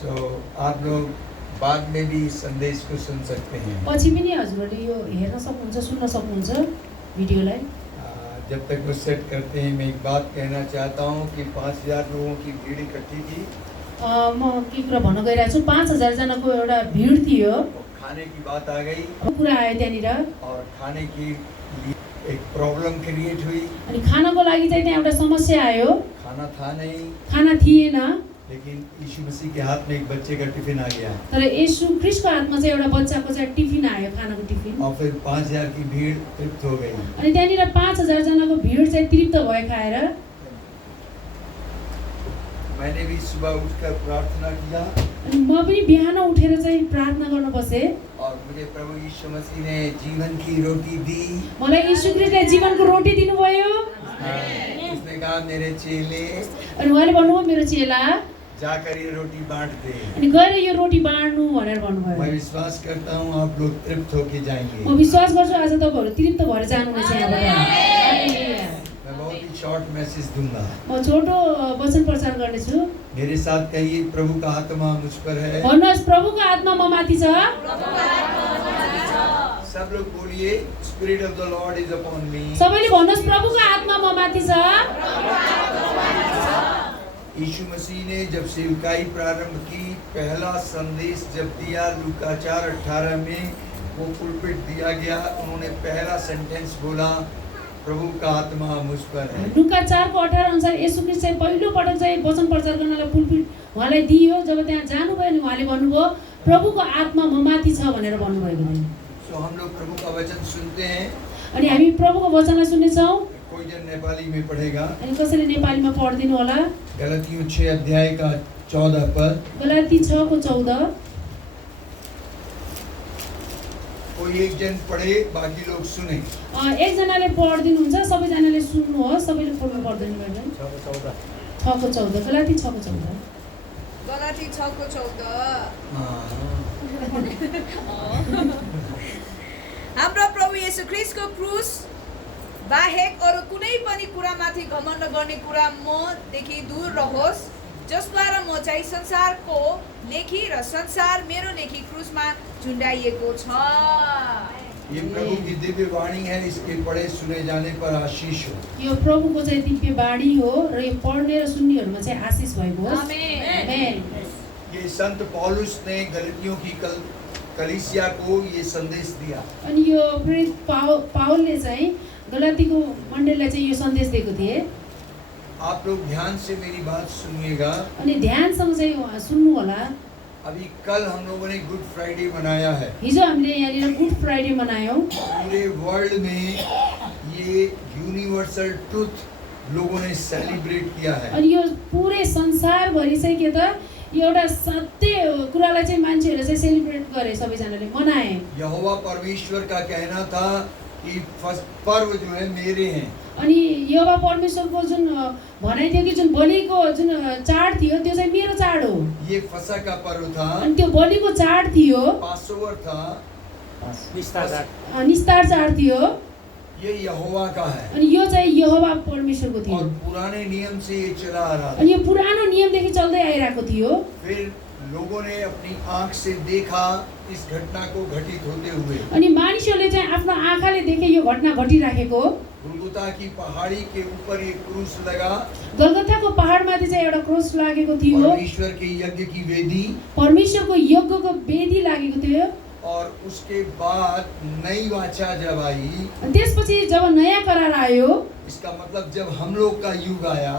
So आप लोग बाद में भी इस संदेश को सुन सकते हैं। पछि पनि हजुरहरूले यो हेर्न सक्नुहुन्छ, सुन्न सक्नुहुन्छ भिडियोलाई। जब तक वो सेट करते हैं, मैं एक बात कहना चाहता हूँ कि 5000 लोगों की भीड़ इकट्ठी थी। म के कुरा भन्न गइरहेको छु, 5000 जनाको एउटा भिड थियो। खाने की बात आ गई कुरा आयो त्यहाँनिर और खाने की एक प्रॉब्लम क्रिएट हुई। अनि खानको लागि चाहिँ त्यहाँ एउटा समस्या आयो। खाना था नहीं, खाना थिएन, लेकिन यीशु मसीह के हाथ में एक बच्चे का टिफिन आ गया तर येशू ख्रीष्टको हातमा चाहिँ एउटा बच्चाको चाहिँ टिफिन आयो, खानाको टिफिन। और फिर 5000 की भीड़ तृप्त हो गई। अनि त्यहाँनिर 5000 जनाको भिड चाहिँ तृप्त भयो खाएर। मैंने भी सुबह उठकर प्रार्थना किया अनि म पनि बिहान उठेर चाहिँ प्रार्थना गर्न बसे और मुझे प्रभु यीशु मसीह ने जीवन की रोटी दी। मलाई येशू ख्रीष्टले जीवनको रोटी दिनुभयो। उसने कहा मेरे चेले अनि उहाँले भन्नुभयो मेरो चेला जाकर ये रोटी बांट दे। अनि गएर यो रोटी बाँड्नु भनेर भन्नुभयो। मैं विश्वास करता हूँ आप लोग तृप्त होके जाएंगे। म विश्वास गर्छु आज तपाईहरु तृप्त भएर जानुहुनेछ यहाँबाट। मैं बहुत ही शॉर्ट मैसेज दूंगा। म छोटो वचन प्रचार गर्नेछु। मेरे साथ कहिए प्रभु का आत्मा मुझ पर है। भन्नुहोस् प्रभुको आत्मा म माथि छ। सब लोग बोलिए spirit of the Lord is upon me. सबैले भन्नुहोस् प्रभुको आत्मा म माथि छ। यीशु मसीह ने जब सेवकाई प्रारंभ की, पहला संदेश जब दिया लूका 4:18 में वो पुलपिट दिया गया, उन्होंने पहला सेंटेंस बोला प्रभु का आत्मा मुझ पर है। लूका 4:18 अनुसार येशू ख्रीष्ट चाहिँ पहिलो पटक चाहिँ वचन प्रचार गर्नलाई पुलपिट उहाँलाई दियो। जब त्यहाँ जानुभयो नि उहाँले भन्नुभयो प्रभुको आत्मा म माथि छ भनेर भन्नुभएको थियो। सो हम लोग प्रभु का वचन सुनते हैं। अनि हामी प्रभुको वचनलाई सुन्नेछौँ। कोई जन नेपाली में पढ़ेगा। अनि कसैले नेपालीमा पढिदिनु होला। गलातियों 6 अध्याय का 14 पद। गलाती 6:14। कोई एक जन पढ़े, बाकी लोग सुने। एकजनाले पढिदिनुहुन्छ, सबैजनाले सुन्नुहोस्, सबैले पढ्नु पर्दैन गर्दैन। 6:14 गलाती 6:14। गलाती 6:14। हाम्रो प्रभु येशू ख्रीष्टको क्रुस बाहेक अरू कुनै पनि कुरामाथि घमण्ड गर्ने कुरा मदेखि दूर रहोस्, जसद्वारा म चाहिँ संसारको लेखी र संसार मेरो लेखी क्रुसमा झुन्डाइएको छ। ये प्रभु की दिव्य वाणी है, इसके पढ़े सुने जाने पर आशीष हो। यो प्रभुको चाहिँ दिव्य वाणी हो र यो पढ्ने र सुन्नेहरुमा चाहिँ आशीष भएको होस्। आमेन। ये संत पौलुस ने गलातियों की कलीसिया को ये संदेश दिया। अनि यो प्रेरित पाउलले चाहिँ गलातीको मण्डलीलाई चाहिँ यो सन्देश दिएको थिए। आप लोग ध्यान से मेरी बात सुनिएगा। अनि ध्यानसँग चाहिँ सुन्नु होला। अभी कल हम लोगों ने गुड फ्राइडे मनाया है। हिजो हामीले यहाँनिर गुड फ्राइडे मनायौं। पूरे वर्ल्ड में ये यूनिवर्सल ट्रुथ लोगों ने सेलिब्रेट किया है। अनि यो पुरै संसारभरि चाहिँ के त एउटा सत्य कुरालाई चाहिँ मान्छेहरूले चाहिँ सेलिब्रेट गरे, सबैजनाले मनाए। यहोवा परमेश्वर का कहना था कि पर्व जो है मेरे हैं। अनि यहोवा परमेश्वरको जुन भनाइ थियो कि जुन बलिको जुन चाड थियो त्यो चाहिँ मेरो चाड हो। ये फसह का पर्व था। अनि त्यो बलिको चाड थियो। पासओवर था। निस्तार चाड थियो। ये यहोवा का है। अनि यो चाहिँ यहोवा परमेश्वरको थियो। और पुराने नियम से ये चला आ रहा था। अनि यो पुरानो नियमदेखि चल्दै आइरहेको थियो। फिर लोगों ने अपनी आंख से देखा इस घटना को घटित होते हुए। अनि मानिसहरूले चाहिँ आफ्नो आँखाले देखे यो घटना घटिराखेको। गुलगुता की पहाड़ी के ऊपर एक क्रूस लगा। गलगथाको पहाडमाथि चाहिँ एउटा क्रुस लागेको थियो। परमेश्वर के यज्ञ की वेदी। परमेश्वरको यज्ञको वेदी लागेको थियो। और उसके बाद नई वाचा जब आई, त्यसपछि जब नयाँ करार आयो, इसका मतलब जब हम लोग का युग आया,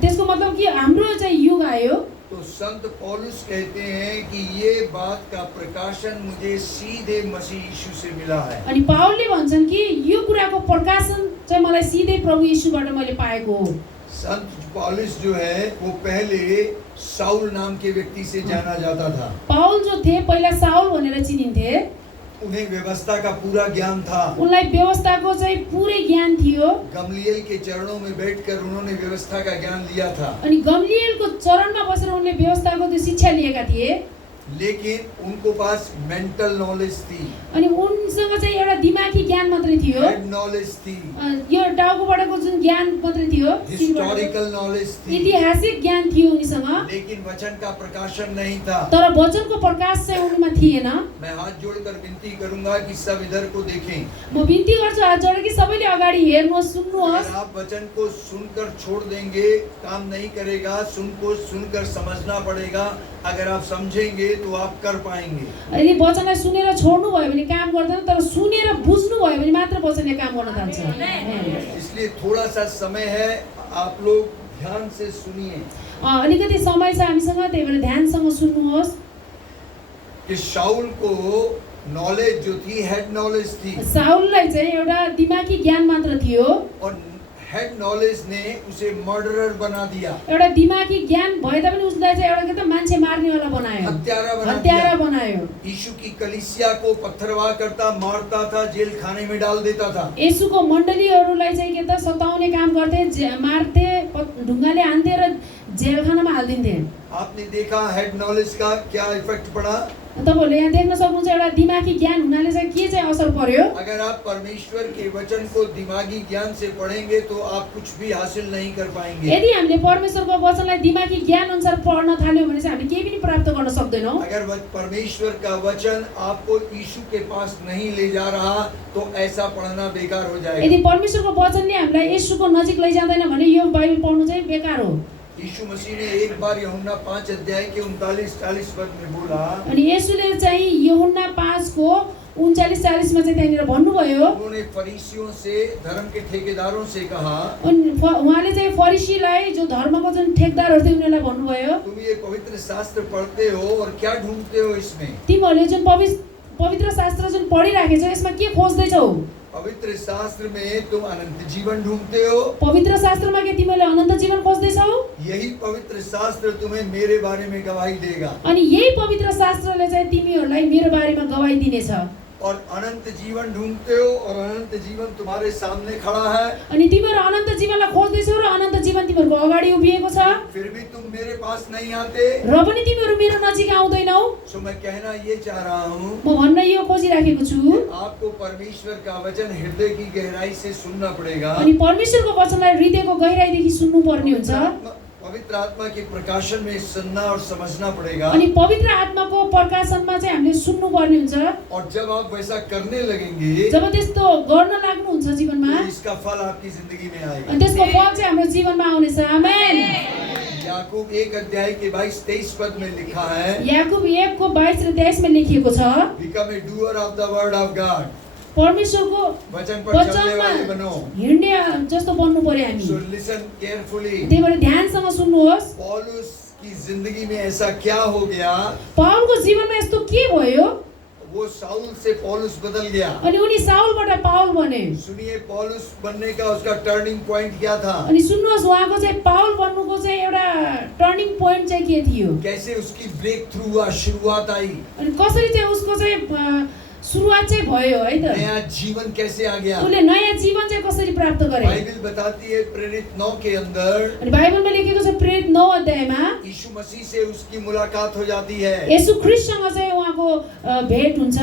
त्यसको मतलब कि हाम्रो चाहिँ युग आयो, तो संत पौलुस कहते हैं कि ये बात का प्रकाशन मुझे सीधे मसीह यीशु से मिला है। अनि पाउलले भन्छन् कि यो कुराको प्रकाशन चाहिँ मलाई सिधै प्रभु येशूबाट मैले पाएको हो। संत पौलुस जो है वो पहले साउल नाम के व्यक्ति से जाना जाता था। पाउल जो थे पहिला साउल भनेर चिनिन्थे। उन्हें व्यवस्था का पूरा ज्ञान था। उनलाई व्यवस्थाको चाहिँ पुरै ज्ञान थियो। गमलिएल के चरणों में बैठकर उन्होंने व्यवस्था का ज्ञान लिया था। अनि गमलिएलको चरणमा बसेर उनले व्यवस्थाको त्यो शिक्षा लिएका थिए। लेकिन उनको पास मेंटल नॉलेज थी, अनि उनसँग चाहिँ एउटा दिमागी ज्ञान मात्रै थियो, हेड नॉलेज थी, यो टाउकोबाटको जुन ज्ञान मात्रै थियो, हिस्टोरिकल नॉलेज थी, ऐतिहासिक ज्ञान थियो उनीसँग, लेकिन वचन का प्रकाशन नहीं था। तर वचनको प्रकाश चाहिँ उनीमा थिएन। मैं हाथ जोड़कर विनती करूंगा कि सब इधर को देखें। म बिन्ती गर्छु हात जोडेर कि सबैले अगाडि हेर्नुहोस्, सुन्नुहोस्। अगर आप वचन को सुनकर छोड़ देंगे काम नहीं करेगा, सुनकर समझना पड़ेगा। अगर आप समझेंगे तो आप कर पाएंगे। यदि वचनलाई सुनेर छोड्नु भयो भने काम गर्दैन, तर सुनेर बुझ्नु भयो भने मात्र वचनले काम गर्न जान्छ। इसलिए थोड़ा सा समय है, आप लोग ध्यान से सुनिए। अलिकति समय छ हामीसँग, त्यही भएर ध्यानसँग सुन्नुहोस्। कि शाऊल को नॉलेज जो थी हेड नॉलेज थी, साउललाई चाहिँ एउटा दिमागी ज्ञान मात्र थियो, और हेड नॉलेज ने उसे मर्डरर बना दिया। एउटा दिमागी ज्ञान भए तापनि उसलाई चाहिँ एउटा के त मान्छे मार्नेवाला बनायो, हत्यारा बनायो। यीशु की कलीसिया को पत्थरवाह करता, मारता था, जेल खाने में डाल देता था। येशूको मण्डलीहरूलाई चाहिँ के त सताउने काम गर्थे, मार्थे, ढुङ्गाले हान्थे र जेलखानामा हाल्दिन्थे। आपने देखा हेड नॉलेज का क्या इफेक्ट पड़ा। तपाईहरुले यहाँ देख्न सक्नुहुन्छ एउटा दिमागी ज्ञान हुनाले चाहिँ के चाहिँ असर पर्यो। अगर आप परमेश्वर के वचन को दिमागी ज्ञान से पढ़ेंगे तो आप कुछ भी हासिल नहीं कर पाएंगे। यदि हामीले परमेश्वरको वचनलाई दिमागी ज्ञान अनुसार पढ्न थाल्यौं भने चाहिँ हामी केही पनि प्राप्त गर्न सक्दैनौं। अगर परमेश्वर का वचन आपको यीशु के पास नहीं ले जा रहा तो ऐसा पढ़ना बेकार हो जाएगा। यदि परमेश्वरको वचनले हामीलाई येशूको नजिक लैजाँदैन भने यो बाइबल पढ्नु चाहिँ बेकार हो। यीशु मसीह ने एक बार यूहन्ना 5 अध्याय के 39-40 पद में बोला, अनि येशूले चाहिँ यूहन्ना 5 को 39-40 मा चाहिँ त्यहाँनिर भन्नुभयो। उन्होंने फरीसियों से, धर्म के ठेकेदारों से कहा, उहाँले चाहिँ फरिसीलाई जो धर्मको जुन ठेकेदारहरु थिए उनीहरूलाई भन्नुभयो, तुम ये पवित्र शास्त्र पढ़ते हो और क्या ढूंढते हो इसमें? तिमीहरूले जुन पवित्र शास्त्र जुन पढिराखेको छौ यसमा के खोज्दैछौ? पवित्र शास्त्र में तुम अनंत जीवन ढूंढते हो। पवित्र शास्त्रमा के तिमीले अनन्त जीवन खोज्दैछौ? यही पवित्र शास्त्र तुम्हें मेरे बारे में गवाही देगा। अनि यही पवित्र शास्त्रले चाहिँ तिमीहरूलाई मेरो बारेमा गवाही दिनेछ। और अनंत जीवन ढूंढते हो और अनंत जीवन तुम्हारे सामने खड़ा है। अनि तिमीहरू अनन्त जीवनलाई खोज्दैछौ र अनन्त जीवन तिमीहरूको अगाडि उभिएको छ। फिर भी तुम मेरे पास नहीं आते। र पनि तिमीहरू मेरो नजिक आउँदैनौ। सो मैं कहना ये चाह रहा हूँ, म भन्न यो खोजिराखेको छु, आपको परमेश्वर का वचन हृदय की गहराई से सुनना पड़ेगा। अनि परमेश्वरको वचनलाई हृदयको गहिराईदेखि सुन्नु पर्ने हुन्छ। पवित्र आत्मा के प्रकाशन में सुनना और समझना पड़ेगा। अनि पवित्र आत्माको प्रकाशनमा चाहिँ हामीले सुन्नु पर्ने हुन्छ। और जब आप वैसा करने लगेंगे, जब त्यस्तो गर्न लाग्नुहुन्छ जीवनमा, तो इसका फल आपकी जिंदगी में आएगा। अनि त्यसको फल चाहिँ हाम्रो जीवनमा आउनेछ। आमेन। याकूब 1 अध्याय के 22-23 पद में लिखा है, याकूब 1 को 22 र 23 मा लेखिएको छ, Become a doer of the word of God. परमेश्वरको वचन पर चलने वाले बनो। हिँड्ने जस्तो बन्नु पर्यो हामी। So listen carefully. त्यही भएर ध्यानसँग सुन्नुहोस्। पौलुस की जिंदगी में ऐसा क्या हो गया, पौलको जीवनमा यस्तो के भयो, वो साउल से पौलुस बदल गया। अनि उनी साउलबाट पाउल बने। सुनिए पौलुस बनने का उसका टर्निंग पॉइंट क्या था। अनि सुन्नुहोस् उहाँको चाहिँ पाउल बन्नुको चाहिँ एउटा टर्निङ पोइन्ट चाहिँ के थियो, कैसे उसकी ब्रेक थ्रू हुआ, शुरुआत आई, अनि कसरी चाहिँ उसको चाहिँ सुरुवात चाहिँ भयो है त, नया जीवन कैसे आ गया। उसले नयाँ जीवन चाहिँ कसरी प्राप्त गरे। बाइबल बताती है प्रेरित 9 के अंदर, अनि बाइबलमा लेखेको छ प्रेरित 9 अध्यायमा यीशु मसीह से उसकी मुलाकात हो जाती है। येशू ख्रीष्टसँग चाहिँ उहाँको भेट हुन्छ।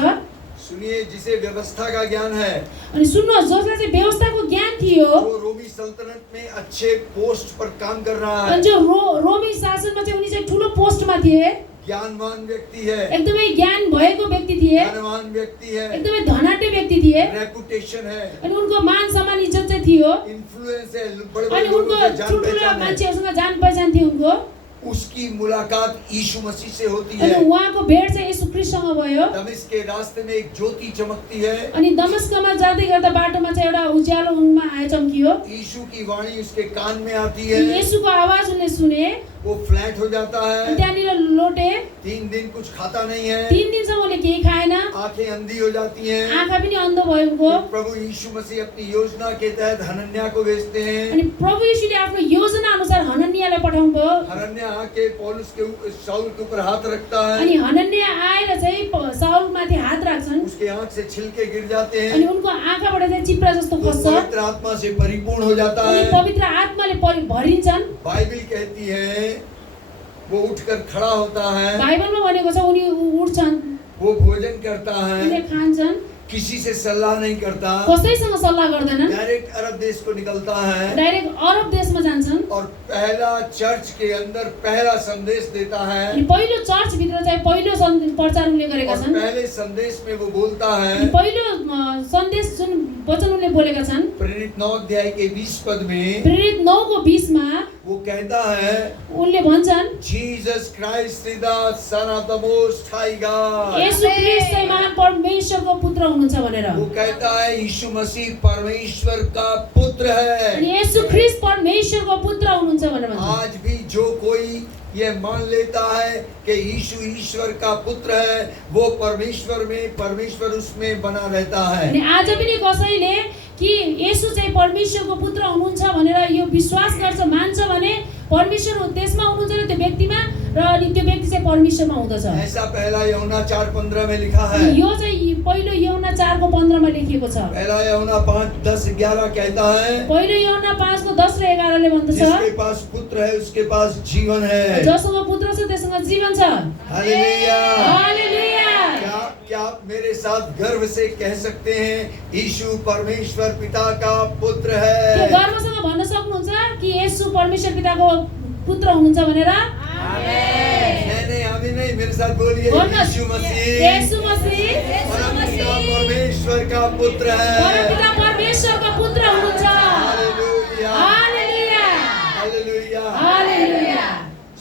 सुनिए, जिसे व्यवस्था का ज्ञान है, अनि सुन्नुहोस् जसलाई चाहिँ व्यवस्थाको ज्ञान थियो, जो रोमी सल्तनत में अच्छे पोस्ट पर काम कर रहा है, अनि जो रोमी शासनमा चाहिँ उनी चाहिँ ठुलो पोस्टमा थिए, ज्ञानवान व्यक्ति है, एकदमै ज्ञान भएको व्यक्ति थिए, धनवान व्यक्ति है, एकदमै धनाढ्य व्यक्ति थिए, रेपुटेशन है, अनि उनको मान सम्मान इज्जत चाहिँ थियो, इन्फ्लुएंस है, बड़े अनि बड़े उनको लोगों से जान ठुल्ठुला पहचान है। मान्छेहरूसँग जान पहिचान थियो उनको। उसकी मुलाकात यीशु मसीह से होती अनि है। उहाँको भेट चाहिँ येशू ख्रीष्टसँग भयो। दमिश्क के रास्ते में एक ज्योति चमकती है। अनि दमस्कमा जाँदै गर्दा बाटोमा चाहिँ एउटा उज्यालो उनमा आए चम्कियो। यीशु की वाणी उसके कान में आती है। येशूको आवाज उनले सुने, वो फ्लैट हो जाता है। त्यहाँनिर लोटे। 3 दिन कुछ खाता नहीं है। 3 दिनसम्म उनले केही खाएन। आंखें अंधी हो जाती हैं। आँखा पनि अन्ध भयो उनको। प्रभु यीशु मसीह अपनी योजना के तहत हनन्याह को भेजते हैं। अनि प्रभु यीशुले आफ्नो योजना अनुसार हनन्याहलाई पठाउनु भयो। हनन्याह आके पौलुस के शाऊल के ऊपर हाथ रखता है। अनि हनन्याह आएर चाहिँ साउलमाथि हात राख्छन्। उसके आँख से छिलके गिर जाते हैं। अनि उनको आँखाबाट चाहिँ चिप्रा जस्तो तो खस्छ। पवित्र आत्मा से परिपूर्ण हो जाता अनि है। पवित्र आत्माले भरिन्छन्। बाइबल कहती है वो उठकर खड़ा होता है, बाइबलमा भनेको छ उनी उठ्छन्, वो भोजन करता उनले है, खान्छन्, किसी से सलाह नहीं करता, कसैसँग सल्लाह गर्दैनन्, डायरेक्ट अरब देश को निकलता है डाइरेक्ट अरब देशमा जान्छन् और पहला चर्च के अंदर पहला संदेश देता है अनि पहिलो चर्च भित्र चाहिँ पहिलो प्रचार उनले गरेका और छन्। पहले संदेश में वो बोलता अनि है पहिलो सन्देश जुन वचन उनले बोलेका छन्, प्रेरित 9 अध्याय के 20 पद में प्रेरित 9:20 मा वो कहता है उनले भन्छन् Jesus Christ is the son of the most high God. येशू ख्रीष्ट चाहिँ महान परमेश्वरको पुत्र हुनुहुन्छ भनेर। वो कहता है यीशु मसीह परमेश्वर का पुत्र है। अनि येशू ख्रीष्ट परमेश्वरको पुत्र हुनुहुन्छ भनेर भन्छ। आज भी जो कोई ये मान लेता है कि यीशु ईश्वर का पुत्र है, वो परमेश्वर में, परमेश्वर उसमें बना रहता है। अनि आज पनि कसैले कि येशू चाहिँ परमेश्वरको पुत्र हुनुहुन्छ भनेर यो विश्वास गर्छ, मान्छ भने परमेश्वर त्यसमा हुनुहुन्छ र त्यो व्यक्तिमा, र अनि त्यो व्यक्ति चाहिँ परमेश्वरमा हुँदछ। ऐसा पहला यूहन्ना 4:15 में लिखा है। यो चाहिँ पहिलो यूहन्ना 4:15 मा लेखिएको छ। पहला यूहन्ना 5:10-11 कहता है पहिलो यूहन्ना 5:10 र 11 ले भन्दछ, जिसके पास पुत्र है उसके पास जीवन है। जससँग पुत्र छ त्यससँग जीवन छ। हालेलुया। हालेलुया। क्या आप मेरे साथ गर्व से कह सकते हैं यीशु परमेश्वर पिता का पुत्र त्यो है? गर्वसँग भन्न सक्नुहुन्छ कि येशू परमेश्वर पिताको पुत्र हुनुहुन्छ भनेर? नहीं, अभी नहीं, मेरे साथ बोलिए भन्नुहोस्, यीशु मसीह येशू मसीह परमपिता परमेश्वर का पुत्र है। परमपिता परमेश्वरको पुत्र हुनुहुन्छ। हालेलुया। हालेलुया। हालेलुया। हालेलुया।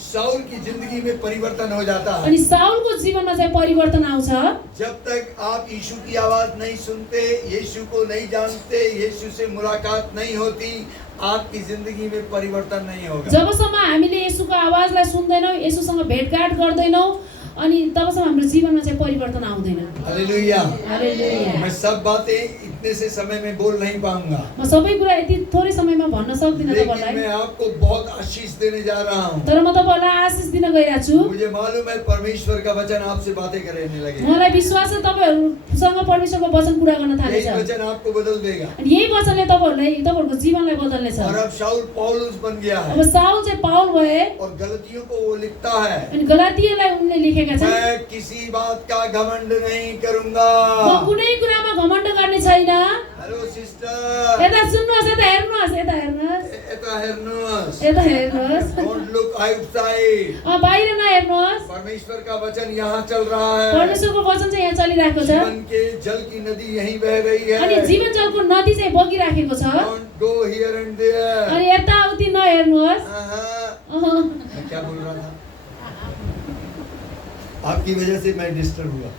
शाऊल की जिंदगी में परिवर्तन हो जाता है। अनि साउलको जीवनमा चाहिँ परिवर्तन आउँछ। जब तक आप यीशु की आवाज नहीं सुनते, यीशु को नहीं जानते, यीशु से मुलाकात नहीं होती, आपकी जिंदगी में परिवर्तन नहीं होगा। जबसम्म हामीले येशूको आवाजलाई सुन्दैनौँ, येशूसँग भेटघाट गर्दैनौँ, अनि तबसम्म हाम्रो जीवनमा चाहिँ परिवर्तन आउँदैन। हालेलुया। हालेलुया। मैं सब बातें इतने से समय में बोल नहीं पाऊंगा, म सबै कुरा यति थोरै समयमा भन्न सक्दिनँ लेकिन तपाईलाई, मैं आपको बहुत आशीष देने जा रहा हूँ। तर म तपाईलाई आशिष दिन गइरहेको छु। मुझे मालूम है परमेश्वर का वचन आपसे बातें करने लगेगा। मलाई विश्वास छ तपाईहरुसँग परमेश्वरको वचन कुरा गर्न थालेछ। यही वचन आपको बदल देगा। अनि यही वचनले तपाईहरुको जीवनलाई बदल्नेछ। और अब शाऊल पौलुस बन गया अब है साउल चाहिँ पाउल भए, और गलतियों को वो लिखता है, अनि गलातीयलाई उनले लेखेका छन्, मैं किसी बात का घमंड नहीं करूंगा। म कुनै कुरामा घमण्ड गर्ने छैन। हेलो सिस्टर, यता सुन्नुहोस्, यता हेर्नुहोस्, यता हेर्नुहोस्, एता हेर्नुहोस्। यता हेर्नुहोस्, Don't look outside। बाहिर नहेर्नुहोस्। परमेश्वर का वचन यहाँ चल रहा है। परमेश्वरको वचन चाहिँ यहाँ चलिरहेको छ। जीवन के जल की नदी यहीं बह रही अनि है। जीवन जलको नदी चाहिँ बगिराखेको छ। Don't go here and there। अनि यताउति नहेर्नुहोस्। मैं क्या बोल रहा था? आपकी वजह से मैं डिस्टर्ब हुआ।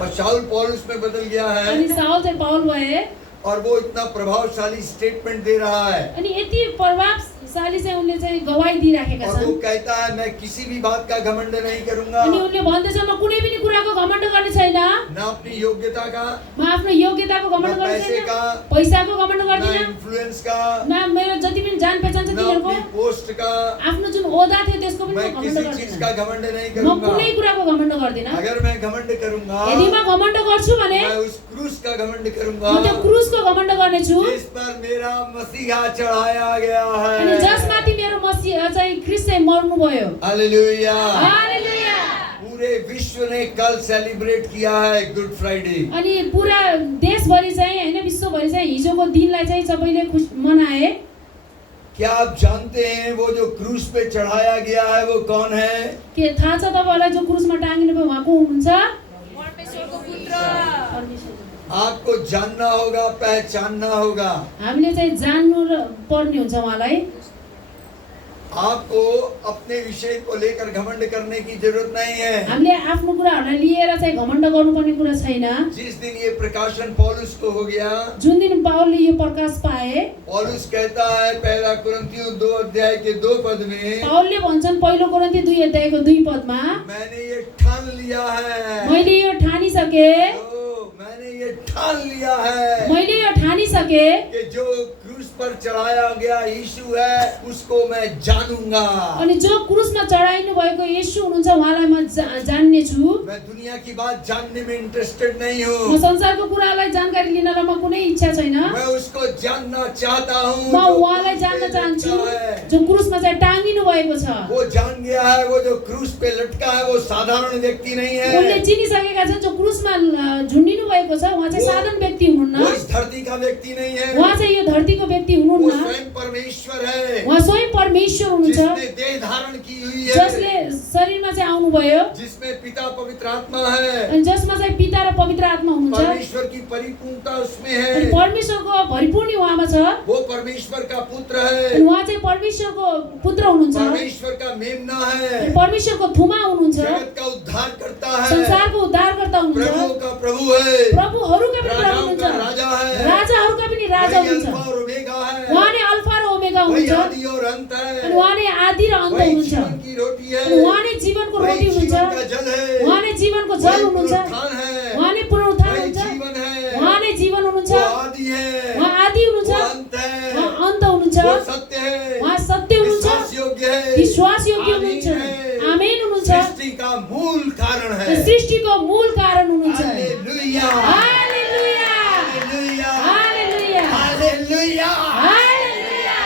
और शाऊल पौलुस में बदल गया अनि है साउल चाहिँ पाउल भए, और वो इतना प्रभावशाली स्टेटमेंट दे रहा है अनि यति प्रभावशाली चाहिँ उनले चाहिँ गवाही दिइराखेका और वो छन्। कहता है मैं किसी भी बात का घमंड नहीं करूंगा, अनि उनले भन्दैछ म कुनै पनि कुराको घमण्ड गर्ने छैन, ना अपनी योग्यता का, म आफ्नो योग्यताको ना घमण्ड गर्ने पैसे छैन, का, पैसाको घमण्ड ना गर्दिन, इन्फ्लुएंस का, न मेरो जति पनि जान पहिचान छ ना तिनीहरूको, अपनी पोस्ट का। आफ्नो जुन ओदा थियो त्यसको पनि मैं म घमण्ड किसी चीज गर्दिन। का घमंड नहीं म करूंगा। कुनै कुराको घमण्ड गर्दिन। अगर मैं घमंड करूंगा, यदि म घमण्ड गर्छु भने मैं उस क्रूस का घमंड करूंगा म त्यो क्रुसको घमण्ड गर्नेछु, जिस पर मेरा मसीहा चढ़ाया गया अनि है। जसमाथि मेरो मसीहा चाहिँ ख्रीष्ट चाहिँ मर्नुभयो। हालेलुया। हालेलुया। पूरे विश्व ने कल सेलिब्रेट किया है गुड फ्राइडे। अनि पुरा देशभरि चाहिँ हैन, विश्वभरि चाहिँ हिजोको दिनलाई चाहिँ सबैले मनाए। क्या आप जानते हैं वो जो क्रूस पे चढ़ाया गया है वो कौन है? के थाहा छ तपाईहरुलाई जो क्रुसमा टाँगिनु भयो उहाँ को हुनुहुन्छ? परमेश्वरको पुत्र। आपको जानना होगा, पहचानना होगा। हामीले चाहिँ जान्नु पर्ने हुन्छ उहाँलाई। आपको अपने विषय को लेकर घमंड करने की जरूरत नहीं है। हामीले आफ्नो कुराहरुलाई लिएर चाहिँ घमण्ड गर्नुपर्ने कुरा छैन। जिस दिन ये प्रकाशन पौलुस को हो गया, जुन दिन पाउलले यो प्रकाश पाए, पौलुस कहता है पहला कुरिन्थियों 2 अध्याय के 2 पद में, पाउलले भन्छन् पहिलो कोरिन्थी 2 अध्यायको 2 पदमा, मैंने ये ठान लिया है। मैले यो ठानिसके, मैंने ये ठान लिया है मैले यो ठानिसके कि जो क्रूस पर चढ़ाया गया यीशु है, उसको मैं जानूंगा। अनि जो क्रुसमा चढाइनु भएको येशू हुनुहुन्छ उहाँलाई म जान्ने छु। मैं दुनिया की बात जानने में इंटरेस्टेड नहीं म हूँ, संसारको कुरालाई जानकारी लिनलाई म कुनै इच्छा छैन। मैं उसको जानना चाहता हूँ म जो उहाँलाई क्रूस जान्न पे चाहन्छु लटका है। जो क्रुसमा चाहिँ टाङ्गिनु भएको छ। वो जान गया है, वो जो क्रूस पे लटका है वो साधारण व्यक्ति नहीं उनले है, चिनिसकेका छन् जो क्रुसमा झुन्डिनु भएको छ उहाँ चाहिँ साधारण व्यक्ति वो हुनुहुन्न। इस धरती का व्यक्ति नहीं है, उहाँ चाहिँ यो धरतीको व्यक्ति वो हुनुहुन्न। स्वयं परमेश्वर है, उहाँ स्वयं परमेश्वर हुनुहुन्छ जिसने देह धारण की हुई है, जसले शरीरमा चाहिँ आउनुभयो जिसमें पिता पवित्र आत्मा है, अनि जसमा चाहिँ पिता र पवित्र आत्मा हुनुहुन्छ। परमेश्वर की परिपूर्णता उसमें अनि है, परमेश्वरको भरिपूर्णि उहाँमा छ। वो परमेश्वर का पुत्र अनि है, उहाँ चाहिँ परमेश्वरको पुत्र हुनुहुन्छ। परमेश्वर का मेमना अनि है, परमेश्वरको थुमा हुनुहुन्छ। जगत का उद्धार करता है, संसारको उद्धारकर्ता प्रभुओं हुनुहुन्छ। का प्रभु है, प्रभुहरूका पनि प्रभु राजाओं हुनुहुन्छ। का राजा है, राजाहरूका पनि राजा वही हुनुहुन्छ। अल्फा और ओमेगा है, उहाँ नै अल्फा र ओमेगा वही हुनुहुन्छ। आदि और अंत अनि है, उहाँ नै आदि र अन्त वही हुनुहुन्छ। जीवन की रोटी है, अनि उहाँ नै जीवनको वही रोटी हुनुहुन्छ। जीवन का जल है, उहाँ नै जीवनको जल वही हुनुहुन्छ। पुनरुत्थान है, उहाँ नै पुनरुत्थान वही हुनुहुन्छ। जीवन है, उहाँ नै जीवन हुनुहुन्छ। वो आदि है, उहाँ आदि वो हुनुहुन्छ। अंत है, उहाँ अन्त हुनुहुन्छ। वो सत्य है, उहाँ सत्य हुनुहुन्छ। विश्वास योग्य है, विश्वास योग्य आमीन हुनुहुन्छ। है, आमेन हुनुहुन्छ। सृष्टि का मूल कारण है। सृष्टिको मूल कारण हुनुहुन्छ। हालेलुया, हालेलुया, हालेलुया, हालेलुया, हालेलुया। हालेलुया।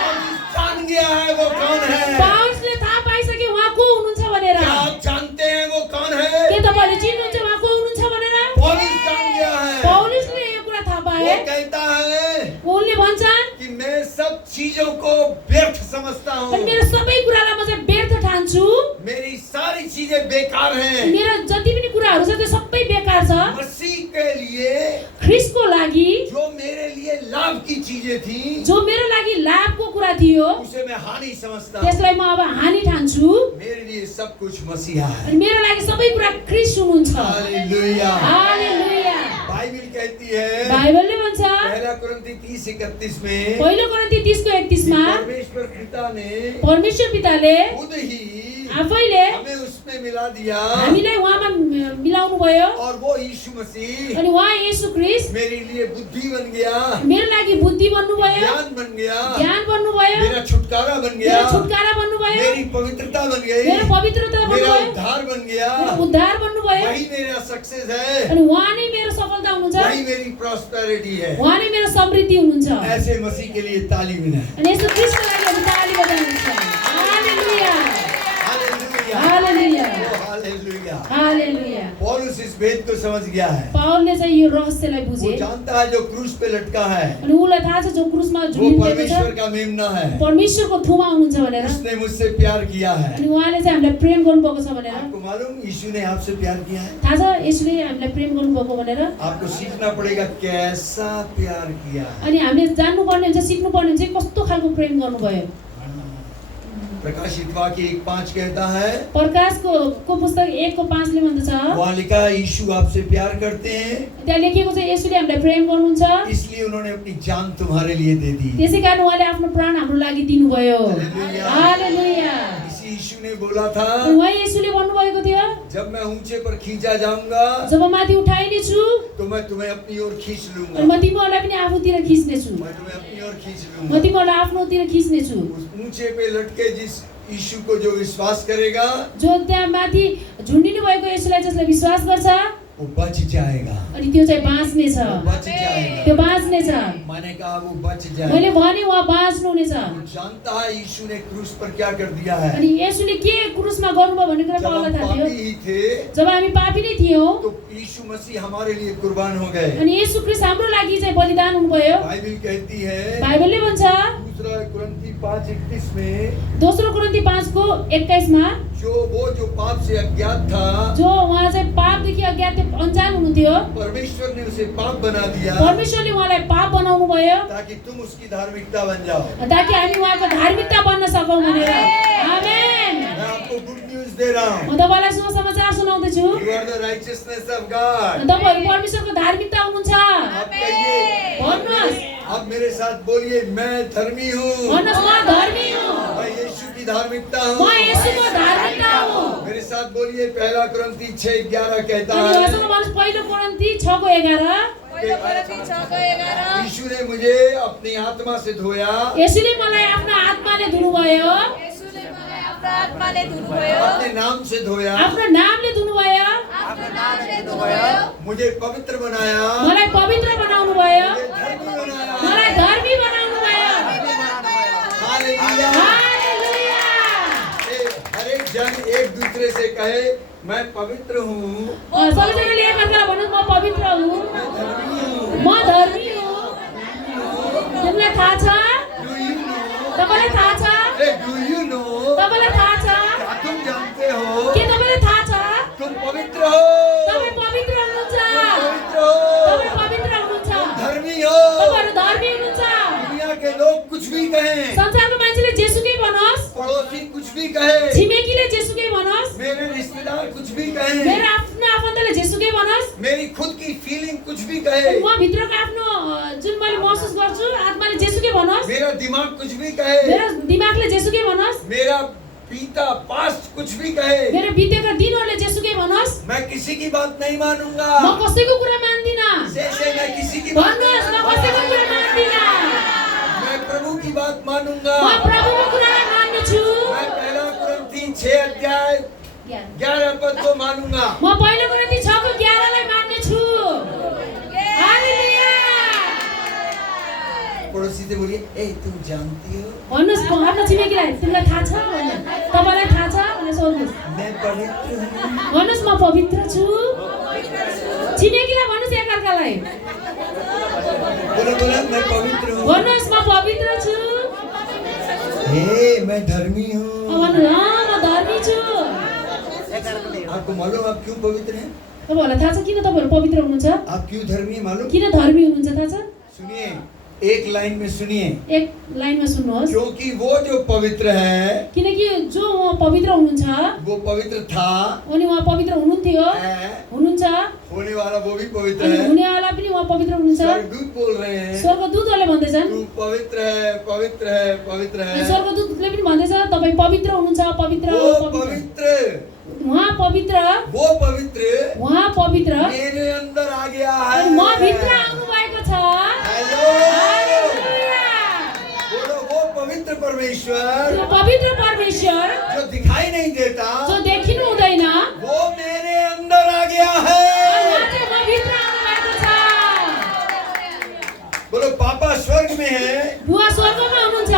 जान गया है वो कौन है। पाउलले थाहा पाइसके उहाँ को हुनुहुन्छ भनेर। क्या आप जानते हैं वो कौन है? के तपाईले चिन्नुहुन्छ उहाँ को हुनुहुन्छ भनेर? पौलुस जान गया है। पौलुसले यो कुरा थाहा वो पाए। कहता है उनले भन्छन् कि मैं सब चीजों को व्यर्थ समझता हूँ, अनि मेरो सबै कुरालाई म चाहिँ व्यर्थ ठान्छु। मेरी सारी चीजें बेकार हैं। मेरो जति पनि कुराहरू छ त्यो सबै बेकार छ। मसीह के लिए ख्रीष्टको लागि जो मेरे लिए लाभ की चीजें थी, जो मेरो लागि लाभको कुरा थियो उसे मैं हानि समझता हूँ। त्यसलाई म अब हानि ठान्छु। मेरे लिए सब कुछ मसीहा है। अनि मेरो लागि सबै कुरा ख्रीष्ट हुनुहुन्छ। हालेलुया। हालेलुया। बाइबल कहती है बाइबलले भन्छ पहला कुरिन्थी 30:31 में पहिलो कोरिन्थी 30:31 मा परमेश्वर पिता ने परमेश्वर पिताले खुद ही आफैले हमें उसमें मिला दिया, हामीलाई उहाँमा मिलाउनु भयो। और वो यीशु मसीह अनि उहाँ येशू ख्रीष्ट मेरे लिए बुद्धि बन गया, मेरो लागि बुद्धि बन्नु भयो, ज्ञान बन गया, ज्ञान बन्नु भयो, मेरा छुटकारा बन गया, मेरो छुटकारा बन्नु भयो, मेरी पवित्रता बन गई, मेरो पवित्रता बन्नु मेरा भयो, उद्धार बन गया। मेरो उद्धार बन्नु भयो। वही मेरा सक्सेस है, अनि उहाँ नै मेरो सफलता हुनुहुन्छ। वही मेरी प्रॉस्पेरिटी है। उहाँ नै मेरो समृद्धि हुनुहुन्छ। ऐसे मसीह के लिए ताली मिलाएं। अनि यसो ख्रीष्टको लागि हामी ताली बजाउनुहुन्छ। हालेलुया, हालेलुया, हालेलुया, हालेलुया। हालेलुया। पौलुस इस भेद को समझ गया है। पाउलले चाहिँ यो रहस्यलाई वो बुझे। जानता है जो क्रूस पे लटका है अनि उलाई थाहा छ जो क्रुसमा वो झुन्डिएको परमेश्वर छ का मेमना है, परमेश्वरको थुमा हुनुहुन्छ भनेर। उसने मुझसे प्यार किया है। अनि उहाँले चाहिँ हामीलाई प्रेम गर्नुभएको छ भनेर। आपको मालूम यीशु ने आपसे प्यार किया है। थाहा छ यसले हामीलाई प्रेम गर्नुभएको भनेर। आपको सीखना पड़ेगा कैसा प्यार किया है। अनि हामीले जान्नुपर्ने हुन्छ, सिक्नुपर्ने हुन्छ कस्तो खालको प्रेम गर्नुभयो। प्रकाशित वाक्य 1:5 कहता है, प्रकाशको पुस्तक 1:5 ले भन्दछ वहाँ लिखा है यीशु आपसे प्यार करते हैं, त्यहाँ लेखिएको छ येशूले हामीलाई प्रेम गर्नुहुन्छ, इसलिए उन्होंने अपनी जान तुम्हारे लिए दे दी। त्यसैकारण उहाँले आफ्नो प्राण हाम्रो लागि दिनुभयो। हालेलुया। हालेलुया। इसी यीशु ने बोला था, उहाँ येशूले भन्नुभएको थियो जब मैं ऊंचे पर खींचा जाऊंगा जब माथि उठाइने छु तो मैं तुम्हें अपनी ओर खींच अनि लूंगा, म तिमीहरूलाई पनि आफूतिर खिच्ने छु, मैं तुम्हें अपनी ओर खींच म लूंगा। तिमीहरूलाई आफ्नोतिर खिच्ने छु। उस ऊंचे पे लटके जिस यीशु को जो विश्वास करेगा जो त्यहाँ माथि झुन्डिनु भएको येशूलाई जसले विश्वास गर्छ वो बच जाएगा, अनि त्यो चाहिँ बाँच्ने छ, वो बच जाएगा। त्यो बाँच्ने छ। मैंने कहा वो बच जाएगा। मैले भने उहाँ बाँच्नु हुनेछ। वो जानता है यीशु ने क्रूस पर क्या कर दिया है। अनि येशूले के क्रुसमा गर्नुभयो भन्ने कुरा जब पाउलाई हम थाहा थियो। पापी ही थे जब हामी पापी नै थियौँ तो यीशु मसीह हमारे लिए कुर्बान हो गए। अनि येशू ख्रीष्ट हाम्रो लागि चाहिँ बलिदान हुनुभयो। बाइबल कहती है बाइबलले भन्छ दूसरा कुरिन्थी 5:31 में, दोस्रो कोरिन्थी 5:21 मा जो पाप से अज्ञात था जो उहाँ चाहिँ पापदेखि अज्ञात थियो, अनजान हुनुहुन्थ्यो, परमेश्वर ने उसे पाप बना दिया परमेश्वरले उहाँलाई पाप बनाउनु भयो ताकि तुम उसकी धार्मिकता बन जाओ। ताकि हामी उहाँको धार्मिकता बन्न सकौँ भनेर। आमेन। मैं आपको गुड न्यूज दे रहा हूँ। म तपाईलाई सुसमाचार सुनाउँदैछु। You are the righteousness of God। तपाईहरु परमेश्वरको धार्मिकता हुनुहुन्छ। आप कहिए, भन्नुहोस्, आप मेरे साथ बोलिए, मैं धर्मी हूँ, भन्नुहोस् म धर्मी हुँ, मैं यीशु की धार्मिकता म हूँ। येशूको धार्मिकता हुँ। मेरे साथ बोलिए, पहला कुरिन्थी 6:11 कहता अनि है, उहाँसँग भन्नुहोस् पहिलो कोरिन्थी 6:11 पहिलो गलाती 6:11 यीशु ने मुझे अपनी आत्मा से धोया, यसुले मलाई आफ्नो आत्माले धुनुभयो, येशूले मलाई आफ्नो आत्माले धुनुभयो, अपने नाम से धोया, आफ्नो नामले धुनुभयो, आफ्नो नामले धुनुभयो, मुझे पवित्र बनाया, मलाई पवित्र बनाउनु भयो, मुझे धर्मी बनाया। मलाई धर्मी बनाउनु भयो। हालेलुया। हालेलुया। हर एक जन एक दूसरे से कहे मैं पवित्र हूँ, सबैजनाले एकअर्कालाई भन्नु म पवित्र हुँ, म धर्मी हुँ। तिमीलाई थाहा छ? Do you know? तपाईँलाई थाहा छ? Do you know? तपाईँलाई थाहा छ? क्या तुम जानते हो के तपाईँलाई थाहा छ? तुम पवित्र हो, तपाईँ पवित्र हुनुहुन्छ, पवित्र हो, तपाईँ पवित्र हुनुहुन्छ, धर्मी हो। तपाईँहरू धर्मी हुनुहुन्छ। दुनिया के लोग कुछ भी कहें, संसारको मान्छेले जेसुकै भनोस्, पड़ोसी कुछ भी कहे, छिमेकीले जेसुकै भनोस्, मेरे रिश्तेदार कुछ भी कहें, मेरो आफ्नो आफन्तले जेसुकै भनोस्, मेरी खुद की फीलिंग कुछ भी कहे, म भित्रको आफ्नो जुन मैले महसुस गर्छु आत्माले जेसुकै भनोस्, मेरा दिमाग कुछ भी कहे, मेरो दिमागले जेसुकै भनोस्, मेरा बीता पास्ट कुछ भी कहे, मेरो बितेका दिनहरूले जेसुकै भनोस्, मैं किसी की बात नहीं मानूंगा। म कसैको कुरा मान्दिनँ। से मैं किसी की बात नहीं भन्नुहोस्, म कसैको कुरा मान्दिनँ। मैं प्रभु की बात मानूंगा। म प्रभुको कुरालाई मान्नेछु। मैं पहला कुरिन्थी 6:11 को मानूंगा। म पहिलो कोरिन्थी 6:11लाई मान्नेछु। हालेलुया। पड़ोसी से बोलिए, ए तुम जानती हो भन्नुहोस् आफ्नो छिमेकीलाई तिमीलाई थाहा छ भन्नु, तपाईँलाई थाहा छ भनेर सोध्नुहोस्। मैं पवित्र हूँ। भन्नुहोस् म पवित्र छु। छिमेकीलाई भन्नुहोस् एकअर्कालाई, बोलो बोलो मैं पवित्र हूँ। भन्नुहोस् म पवित्र छु। मैं धर्मी हूँ। भन्नु म धर्मी छु। आपको मालूम आप क्यों पवित्र हैं? तपाईँहरूलाई थाहा छ किन तपाईँहरू पवित्र हुनुहुन्छ? आप क्यों धर्मी मालूम? किन धर्मी हुनुहुन्छ थाहा छ? सुनिए, एक लाइन में सुनिए। एक लाइनमा सुन्नुहोस्। क्योंकि वो जो पवित्र है, किनकि जो उहाँ पवित्र हुनुहुन्छ, वो पवित्र था, अनि उहाँ पवित्र हुनुहुन्थ्यो, है, हुनुहुन्छ, होने वाला वो भी पवित्र अनि है। हुनेवाला पनि उहाँ पवित्र हुनुहुन्छ। स्वर्गदूत बोल रहे हैं, स्वर्गदूतहरूले भन्दैछन्, तू पवित्र है, पवित्र है, पवित्र अनि है। स्वर्गदूतले पनि भन्दैछ तपाईँ पवित्र हुनुहुन्छ, पवित्र वो पवित्र। पवित्र, उहाँ पवित्र, वो पवित्र उहाँ पवित्र, मेरे अंदर आ गया है। अनि म भित्र आउनु भएको छ। हेलो, हालेलुया। बोलो वो पवित्र परमेश्वर त्यो पवित्र परमेश्वर जो दिखाई नहीं देता, जो देखिनु हुँदैन, वो मेरे अंदर आ गया है। उहाँ चाहिँ म भित्र आउनु भएको छ। बोलो पापा स्वर्ग में है, बुवा स्वर्गमा हुनुहुन्छ,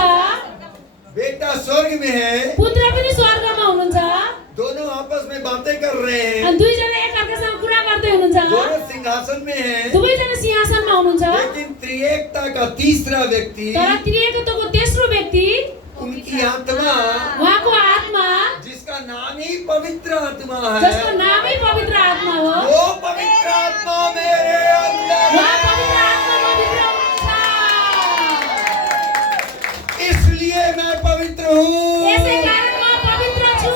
बेटा स्वर्ग में है, पुत्र पनि स्वर्गमा हुनुहुन्छ, दोनों आपस में बातें कर रहे हैं, अनि दुईजना एकअर्कासँग कुरा गर्दै हुनुहुन्छ, दोनों सिंहासन में है, दुवैजना सिंहासनमा हुनुहुन्छ। लेकिन त्रिएकता का तीसरा व्यक्ति, तर त्रिएकत्वको तेस्रो व्यक्ति, उनकी आत्मा, उहाँको आत्मा, जिसका नाम ही पवित्र आत्मा जसको है, नामै पवित्र आत्मा हो, वो पवित्र आत्मा मेरे अंदर उहाँ है। पवित्र आत्मा पवित्र हुनुहुन्छ। इसलिए मैं पवित्र हूँ। यसै कारण म पवित्र छु।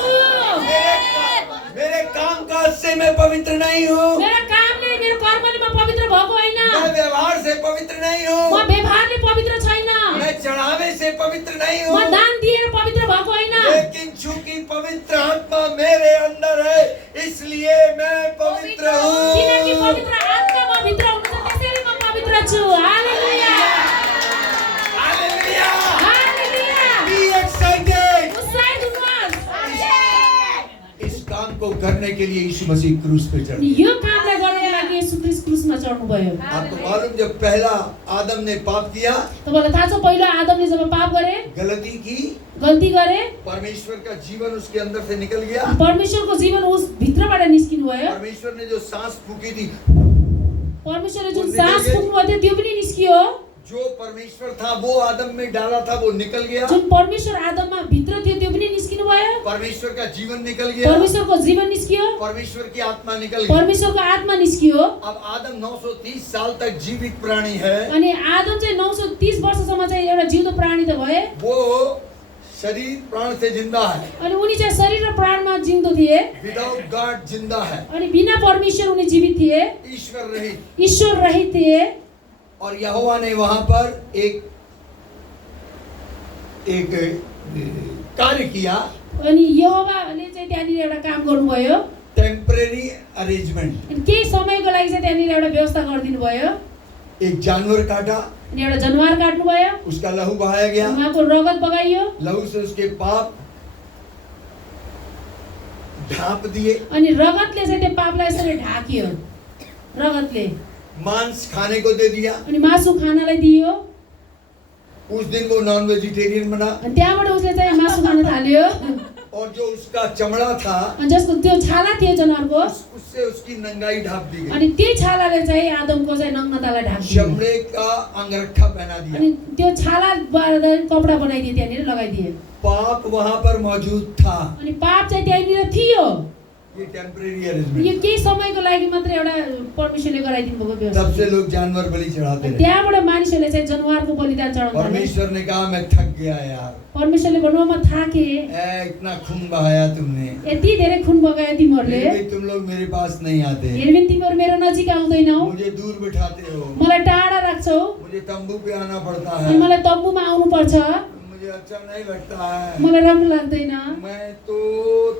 मेरे कामकाज से मैं पवित्र नहीं हूँ, मेरो कामले, मेरो कर्मले म पवित्र भएको होइन, मैं व्यवहार से पवित्र नहीं म हूँ, व्यवहारले पवित्र छैन, मैं चढ़ावे से पवित्र नहीं म हूँ, दान दिएर पवित्र भएको होइन, लेकिन चूंकि पवित्र आत्मा मेरे अंदर है, इसलिए मैं पवित्र किनकि हूँ। पवित्र आत्मा म भित्र हुनुहुन्छ त्यसैले म पवित्र छु। हालेलुया। हालेलुया। हालेलुया। Be excited। उत्साहित हुनुहोस्। इस काम को करने के लिए यीशु मसीह क्रूस पे चढ़े। यो कामलाई गर्नको लागि येशू ख्रीष्ट क्रुसमा चढ्नु भयो। आपको मालूम जब पहला आदम ने पाप किया, तपाईलाई थाहा छ पहिलो आदमले जब पाप गरे, गलती की, गल्ती गरे, परमेश्वर का जीवन उसके अंदर से निकल गया। परमेश्वरको जीवन उस भित्रबाट निस्किनु भयो। परमेश्वर ने जो सांस फूकी थी, परमेश्वरले जुन सास फुक्नु भयो त्यो पनि निस्कियो। जो परमेश्वर था वो आदम में डाला था वो निकल गया। जुन परमेश्वर आदममा भित्र थियो त्यो पनि निस्किनु भयो। परमेश्वर का जीवन निकल गया, परमेश्वरको जीवन निस्कियो, परमेश्वर की आत्मा निकल गई। परमेश्वरको आत्मा निस्कियो। अब आदम 930 साल तक जीवित प्राणी है। अनि आदम चाहिँ 930 वर्षसम्म चाहिँ एउटा जिउँदो प्राणी त भए। वो शरीर प्राण से जिंदा है, अनि उनी चाहिँ शरीर र प्राणमा जिउँदो थिए, विदाउट गॉड जिंदा है, अनि बिना परमेश्वर उनी जीवित थिए, ईश्वर रहित। ईश्वर रहित थिए। और यहोवा ने वहां पर एक कार्य किया, अनि यहोवाले चाहिँ त्यहाँनिर एउटा काम गर्नुभयो। Temporary arrangement. अनि केही समयको लागि चाहिँ त्यहाँनिर एउटा व्यवस्था गरिदिनु भयो। एक जानवर काटा, अनि एउटा जनावर काट्नुभयो, उसका लहू बहाया गया, उहाँको रगत बगाइयो, लहू से उसके पाप ढांप दिए, अनि रगतले चाहिँ त्यो पापलाई यसरी ढाकियो, रगतले मांस खाने को दे दिया। अनि मासु खानलाई दियो। उस दिन वो नॉन वेजिटेरियन बना, अनि त्यहाँबाट उसले चाहिँ मासु खान थाल्यो। और जो उसका चमड़ा था अनि जसको त्यो छाला थियो जनावरको, उससे उसकी नंगाई ढांप दी गई, अनि त्यही छालाले चाहिँ आदमको चाहिँ नग्नतालाई ढाकिदियो। चमड़े का अंगरखा पहना दिया। अनि त्यो छालाबाट कपडा बनाइदिए, त्यहाँनिर लगाइदिए। पाप वहां पर मौजूद था। अनि पाप चाहिँ त्यहाँनिर थियो। ये टेम्परेरी अरेंजमेंट। यो केही समयको लागि मात्र एउटा परमेश्वरले गराइदिनु भएको व्यवस्था। तब से लोग जानवर बलि चढ़ाते रहे। त्यहाँबाट मानिसहरूले चाहिँ जनावरको बलिदान चढाउन थाले। परमेश्वर ने कहा मैं थक गया यार, परमेश्वरले भन्नु म थाके, इतना खून बहाया तुमने, यति धेरै खुन बगायो तिमीहरूले, फिर भी तुम लोग मेरे पास नहीं आते, फेरि पनि तिमीहरू मेरो नजिक आउँदैनौ, मुझे दूर बिठाते हो, मलाई टाढा राख्छौ, मुझे तंबू पे आना पड़ता अनि है, मलाई तम्बुमा आउनुपर्छ, मुझे अच्छा नहीं लगता है, मलाई राम्रो लाग्दैन, मैं तो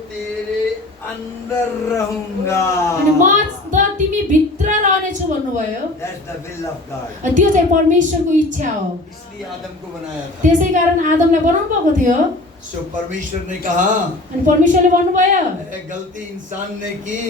तेरे अंदर रहूंगा। अनि म त तिमी भित्र रहनेछु भन्नुभयो। That's the will of God। अनि त्यो चाहिँ परमेश्वरको इच्छा हो। इसलिए आदम को बनाया था। त्यसै कारण आदमलाई बनाउनु भएको थियो। सो परमेश्वर ने कहा अनि परमेश्वरले भन्नुभयो गलती इंसान ने की,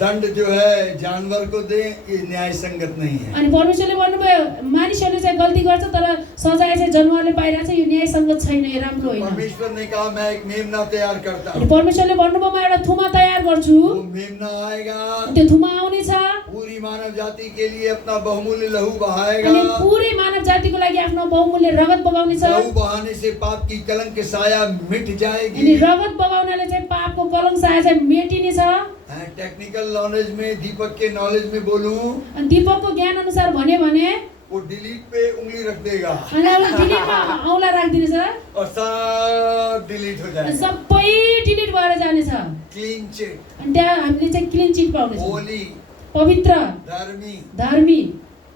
दंड जो है जानवर को दे, ये न्याय संगत नहीं है। अनि परमेश्वरले भन्नुभयो मानिसहरूले चाहिँ गल्ती गर्छ तर सजाय चाहिँ जनावरले पाइरहेछ, यो न्याय संगत छैन, यो राम्रो होइन। परमेश्वर ने कहा मैं एक मेमना तैयार करता अनि हूँ, परमेश्वरले भन्नुभयो म एउटा थुमा तयार गर्छु, वो मेमना आएगा, त्यो थुमा आउनेछ, पूरी मानव जाति के लिए अपना बहुमूल्य लहू बहाएगा। अनि पुरै मानव जातिको लागि आफ्नो बहुमूल्य रगत बगाउनेछ। लहू बहाने से पाप की कलंक साया मिट अनि जाएगी। रगत बगाउनाले चाहिँ पापको कलंक साया चाहिँ मेटिनेछ। टेक्निकल नॉलेज में, दीपक के नॉलेज में बोलूं, अनि दीपकको ज्ञान अनुसार भन्यो भने वो डिलीट पे उंगली रख देगा अनि अब डिलिटमा औँला राखिदिनेछ, और सब डिलीट हो अनि जाएगा। सबै डिलिट भएर जानेछ। क्लीन चिट, अनि त्यहाँ हामीले चाहिँ क्लिन चिट पाउनेछौँ, होली, पवित्र, धर्मी। धर्मी।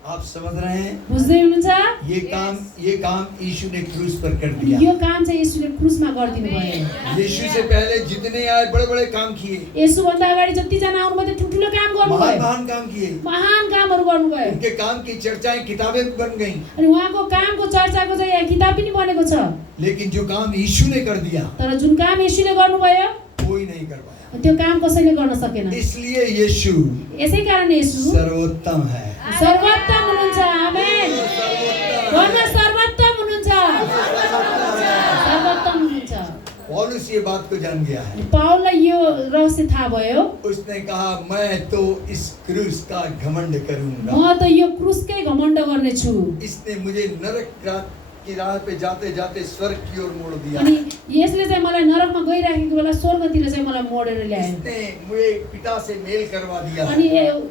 आप समझ रहे हैं? बुझ्दै हुनुहुन्छ? ये काम यीशु ने क्रूस पर कर दिया। यो काम चाहिँ येशूले क्रुसमा गरिदिनु भयो। यीशु से पहले जितने आए बड़े बड़े काम किए, येशूभन्दा अगाडि जतिजना आउनुभयो त्यो ठुल्ठुलो काम महान गर्नुभयो, महान काम किए। महान कामहरू गर्नुभयो। उनके काम की चर्चाएं किताबें भी बन गईं। अनि उहाँको कामको चर्चाको चाहिँ यहाँ किताब पनि बनेको छ। लेकिन जो काम यीशु ने कर दिया, तर जुन काम येशूले गर्नुभयो कोई नहीं कर पाया। त्यो काम कसैले गर्न सकेन। इसलिए यीशु यसै कारण येशू सर्वोत्तम है। सर्वोत्तम हुनुहुन्छ। आमेन। भन्न सर्वोत्तम हुनुहुन्छ, सर्वोत्तम हुनुहुन्छ। पौलुस ये बात को जान गया है। पाउललाई यो रहस्य थाहा भयो। उसने कहा मैं तो इस क्रूस का घमंड करूंगा। म त यो क्रुसकै घमण्ड गर्नेछु। इसने मुझे नरक की राह पे जाते जाते स्वर्ग की ओर मोड़ दिया। अनि यसले चाहिँ मलाई नरकमा गइराखेको बेला स्वर्गतिर चाहिँ मलाई मोडेर ल्यायो। इसने मुझे पिता से मेल करवा दिया। अनि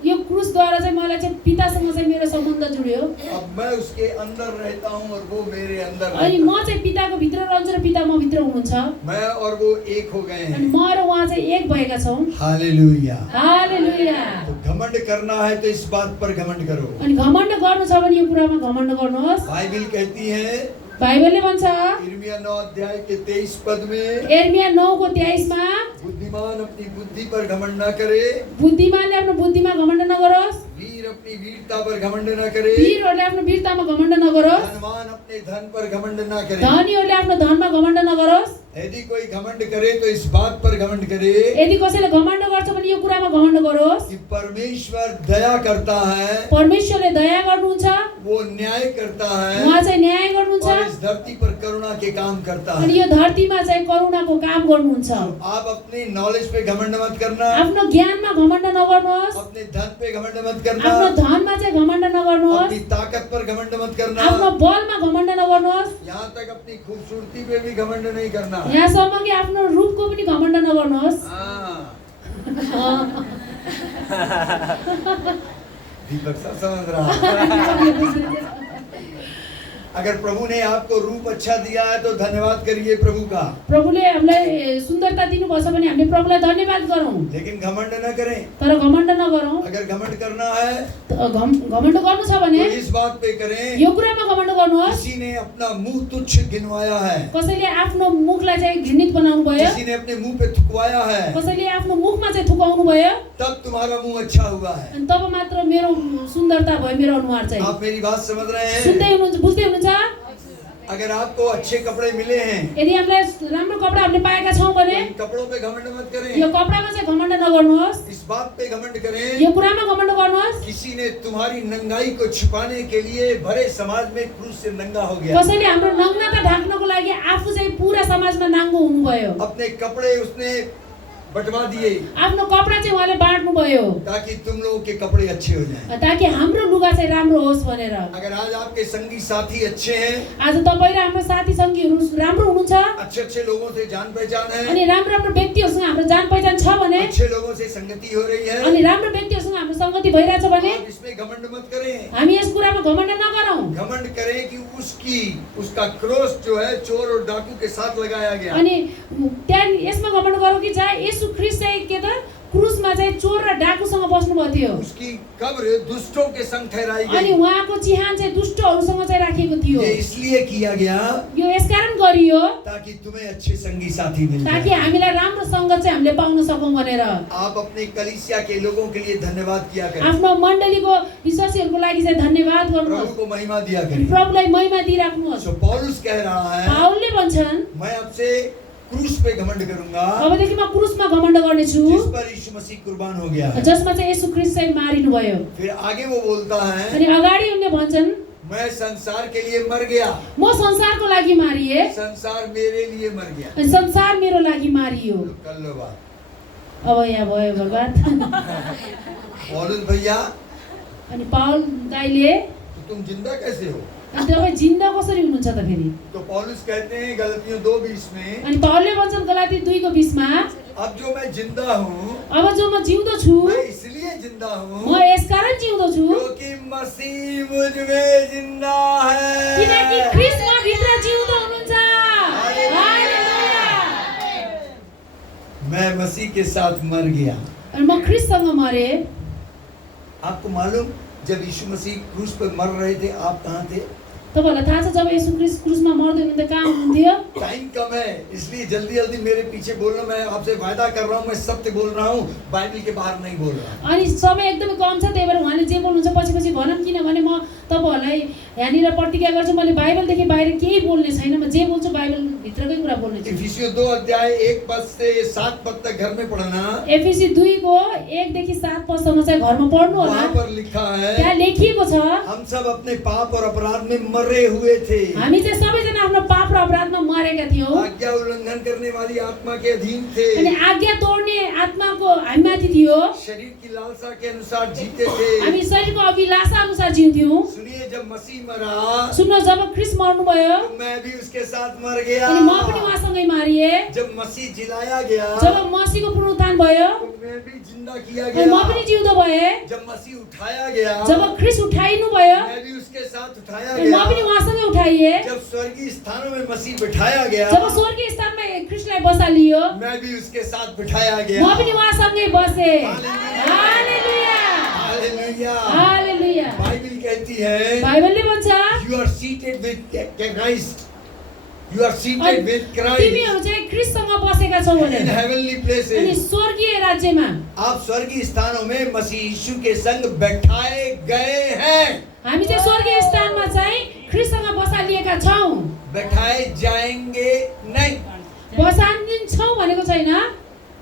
यो क्रुसद्वारा चाहिँ मलाई चाहिँ पितासँग चाहिँ मेरो सम्बन्ध जुड्यो। अब मैं उसके अंदर रहता हूँ और वो मेरे अंदर अनि रहता म चाहिँ पिताको भित्र रहन्छु र पिता म भित्र हुनुहुन्छ। है। मैं और वो एक हो गए अनि हैं। म र उहाँ चाहिँ एक भएका छौँ। हालेलुया। हालेलुया। तो घमंड करना है तो इस बात पर घमंड करो। अनि घमण्ड गर्नु छ भने यो कुरामा घमण्ड गर्नुहोस्। बाइबल कहती है बाइबलले भन्छ यिर्मया 9 अध्याय के 23 पद में, यिर्मया 9:23 मा बुद्धिमान अपनी बुद्धि पर घमंड न करे, बुद्धिमानले आफ्नो बुद्धिमा घमण्ड नगरोस्, वीर अपनी वीरता पर घमंड न करे, वीरहरूले आफ्नो वीरतामा घमण्ड नगरोस्, धनवान अपने धन पर घमंड न करे। धनीहरूले आफ्नो धनमा घमण्ड नगरोस्। यदि कोई घमंड करे तो इस बात पर घमंड करे यदि कसैले घमण्ड गर्छ भने यो कुरामा घमण्ड गरोस्, कि परमेश्वर दया करता है, परमेश्वरले दया गर्नुहुन्छ, वो न्याय करता है उहाँ चाहिँ न्याय और गर्नुहुन्छ, इस धरती पर करुणा के काम करता अनि है। यो धरतीमा चाहिँ करुणाको काम गर्नुहुन्छ। आप अपनी नॉलेज पे घमंड मत करना, आफ्नो ज्ञानमा घमण्ड नगर्नुहोस्, अपने धन पे घमंड मत करना, आफ्नो धनमा चाहिँ घमण्ड नगर्नुहोस्, अपनी ताकत पर घमंड मत करना, आफ्नो बलमा घमण्ड नगर्नुहोस्, यहाँ तक अपनी खूबसूरती पे भी घमंड नहीं करना। यहाँसम्म कि आफ्नो रूपको पनि घमण्ड नगर्नुहोस्। हाँ। दीपक सब समझ रहा है। अगर प्रभु ने आपको रूप अच्छा दिया है तो धन्यवाद करिए प्रभु का, प्रभुले हामीलाई सुन्दरता दिनुभएको छ भने हामीले प्रभुलाई धन्यवाद गरौँ, लेकिन घमंड न करें। तर घमण्ड नगरौँ। अगर अगर घमंड करना है घमण्ड गर्नु छ भने तो इस बात पे करें, यो कुरामा घमण्ड गर्नुहोस्। किसी ने अपना मुंह तुच्छ गिनवाया है, कसैले आफ्नो मुखलाई चाहिँ घृणित बनाउनु भयो, किसी ने अपने मुंह पे थुकवाया है, कसैले आफ्नो मुखमा चाहिँ थुकाउनु भयो, तब तुम्हारा मुंह अच्छा हुआ है। अनि तब मात्र मेरो सुन्दरता भयो, मेरो अनुहार चाहिँ। आप मेरी बात समझ रहे हैं? सुन्दै हुनुहुन्छ, बुझ्दै हुनुहुन्छ? अगर आपको अच्छे कपड़े मिले हैं, यदि हामीलाई राम्रो कपडा हामीले पाएका छौँ भने इन कपड़ों पे घमंड मत यो करें, कपडामा चाहिँ घमण्ड नगर्नुहोस्, इस बात पे घमंड करें, यो कुरामा घमण्ड गर्नुहोस्। किसी ने तुम्हारी नंगाई को छिपाने के लिए भरे समाज में क्रूस से नंगा हो गया, कसैले हाम्रो नग्नता ढाक्नको लागि आफू चाहिँ पुरा समाजमा नाङ्गो हुनुभयो, अपने कपड़े उसने बंटवा दिए आफ्नो कपडा चाहिँ उहाँले बाँड्नु भयो ताकि तुम लोगों के कपड़े अच्छे हो जाएं। ताकि हाम्रो लुगा चाहिँ राम्रो होस् भनेर। अगर आज आपके संगी साथी अच्छे हैं, आज तपाईँ र हाम्रो साथी सङ्गीहरू राम्रो हुनुहुन्छ, अच्छे अच्छे लोगों से जान पहचान है, अनि राम्रो राम्रो व्यक्तिहरूसँग हाम्रो जान पहिचान छ भने, अच्छे लोगों से संगति हो रही है, अनि राम्रो व्यक्तिहरूसँग हाम्रो सङ्गति भइरहेछ भने आप इसमें घमंड मत करें। हामी यस कुरामा घमण्ड नगरौँ। घमंड करें कि उसका क्रोस जो है चोर और डाकू के साथ लगाया गया, अनि त्यहाँ यसमा घमण्ड गरौँ कि जहाँ येशू ख्रीष्ट चाहिँ के त क्रुसमा चाहिँ चोर र डाकुसँग बस्नुभएको थियो, उसकी कब्र दुष्टों के संग ठहराई अनि गई। उहाँको चिहान चाहिँ दुष्टहरूसँग चाहिँ राखिएको थियो। ये इसलिए किया गया यो यसकारण गरियो ताकि तुम्हें अच्छे संगी साथी मिल ताकि जाए। हामीलाई राम्रो सङ्गत चाहिँ हामीले पाउन सकौँ भनेर। आप अपने कलीसिया के लोगों के लिए धन्यवाद किया करें, आफ्नो मण्डलीको विश्वासीहरूको लागि चाहिँ धन्यवाद प्रभु गर्नुहोस्, को महिमा दिया करें। प्रभुलाई महिमा दिइराख्नुहोस्। सो पौलुस कह रहा है, पाउलले भन्छन् मैं आपसे क्रूस पे घमंड करूंगा अबदेखि म क्रुसमा घमण्ड गर्नेछु जिस पर यीशु मसीह कुर्बान हो गया है। जसमा चाहिँ येशू ख्रीष्ट चाहिँ मारिनु भयो। फिर आगे वो बोलता है, अनि अगाडि उनले भन्छन् मैं संसार के लिए मर गया, म संसारको लागि मारिए, संसार मेरे लिए मर गया। अनि संसार मेरो लागि मारियो। कर लो बात। अब यहाँ भयो बर्बाद। पौलुस भैया, अनि पाउल दाइले तो तुम जिंदा कैसे हो? अनि तपाईँ जिन्दा कसरी हुनुहुन्छ त फेरि? तो पौलुस कहते हैं गलतियों 2:20 में, अनि पाउलले भन्छन् गलाती 2:20 अब जो मैं जिंदा हूँ अब जो म जिउँदो छु मैं इसलिए जिंदा हूँ म यसकारण जिउँदो छु क्योंकि मसीह मुझ में जिंदा है। किनकि ख्रीष्ट म भित्र जिउँदो हुनुहुन्छ। हालेलुया। मैं मसीह के साथ मर गया। अनि म ख्रीष्टसँग मरे। आपको मालूम जब यीशु मसीह क्रूस पर मर रहे थे आप कहाँ थे? तपाईहरुलाई थाहा छ जब येशू ख्रीष्ट क्रुसमा मर्दै हुनुहुन्थ्यो कहाँ हुनुहुन्थ्यो? टाइम कम है इसलिए जल्दी जल्दी मेरे पीछे बोलना, मैं आपसे वादा कर रहा हूँ, मैं सत्य बोल रहा हूँ, बाइबल के बाहर नहीं बोल रहा। अनि समय एकदमै कम छ, त्यही भएर उहाँले जे बोल्नुहुन्छ पछि पछि भनौँ, किनभने म तपाईहरुलाई यहाँनिर प्रतिज्ञा गर्छु, मैले बाइबलदेखि बाहिर केही बोल्ने छैन, म जे बोल्छु बाइबल भित्रकै कुरा बोल्ने छु। इफिसियों 2 अध्याय 1 पद से 7 पद तक घर में पढ़ना। एफिसी 2 को 1 देखि 7 पदसम्म चाहिँ घरमा पढ्नु होला। वहाँ पर लिखा है, त्यहाँ लेखिएको छ हम सब अपने पाप और अपराध में मरे हुए थे, हामी चाहिँ सबैजना आफ्नो पाप र अपराधमा मरेका थियौँ, आज्ञा उल्लंघन करने वाली आत्मा के अधीन थे, अनि आज्ञा तोड्ने आत्माको हामीमाथि थियो, शरीर की लालसा के अनुसार जीते थे। हामी शरीरको अभिलाषा अनुसार जिउँथ्यौँ। सुनिए, जब मसीह मरा सुन्नु, जब ख्रीष्ट मर्नुभयो तो मैं भी उसके साथ मर गया। अनि म पनि उहाँसँगै मारिए। जब मसीह जिलाया गया जब मसीहको पुनरुत्थान भयो तो मैं भी जिंदा किया अनि म गया। पनि जिउँदो भए। जब मसीह उठाया गया जब ख्रीष्ट उठाइनु भयो मैं भी उसके साथ उठाया अनि म पनि गया। उहाँसँगै उठाइए। जब स्वर्गीय स्थानों में मसीह बिठाया गया जब स्वर्गीय स्थानमा ख्रीष्टलाई बसालियो मैं भी उसके साथ बिठाया गया। म पनि उहाँसँगै बसे। हालेलुया। हालेलुया। हालेलुया। हालेलुया। बाइबल कहती है, बाइबलले भन्छ you are seated with Christ, you are seated with Christ तिमीहरू चाहिँ ख्रीष्टसँग बसेका छौ in भनेर। heavenly अनि places। स्वर्गीय राज्यमा आप स्वर्गीय स्थानों में मसीह यीशु के संग बैठाए गए हैं। हामी चाहिँ स्वर्गीय स्थानमा चाहिँ ख्रीष्टसँग बसालिएका छौँ। बैठाए जाएंगे नहीं, बसालिन्छौँ भनेको छैन,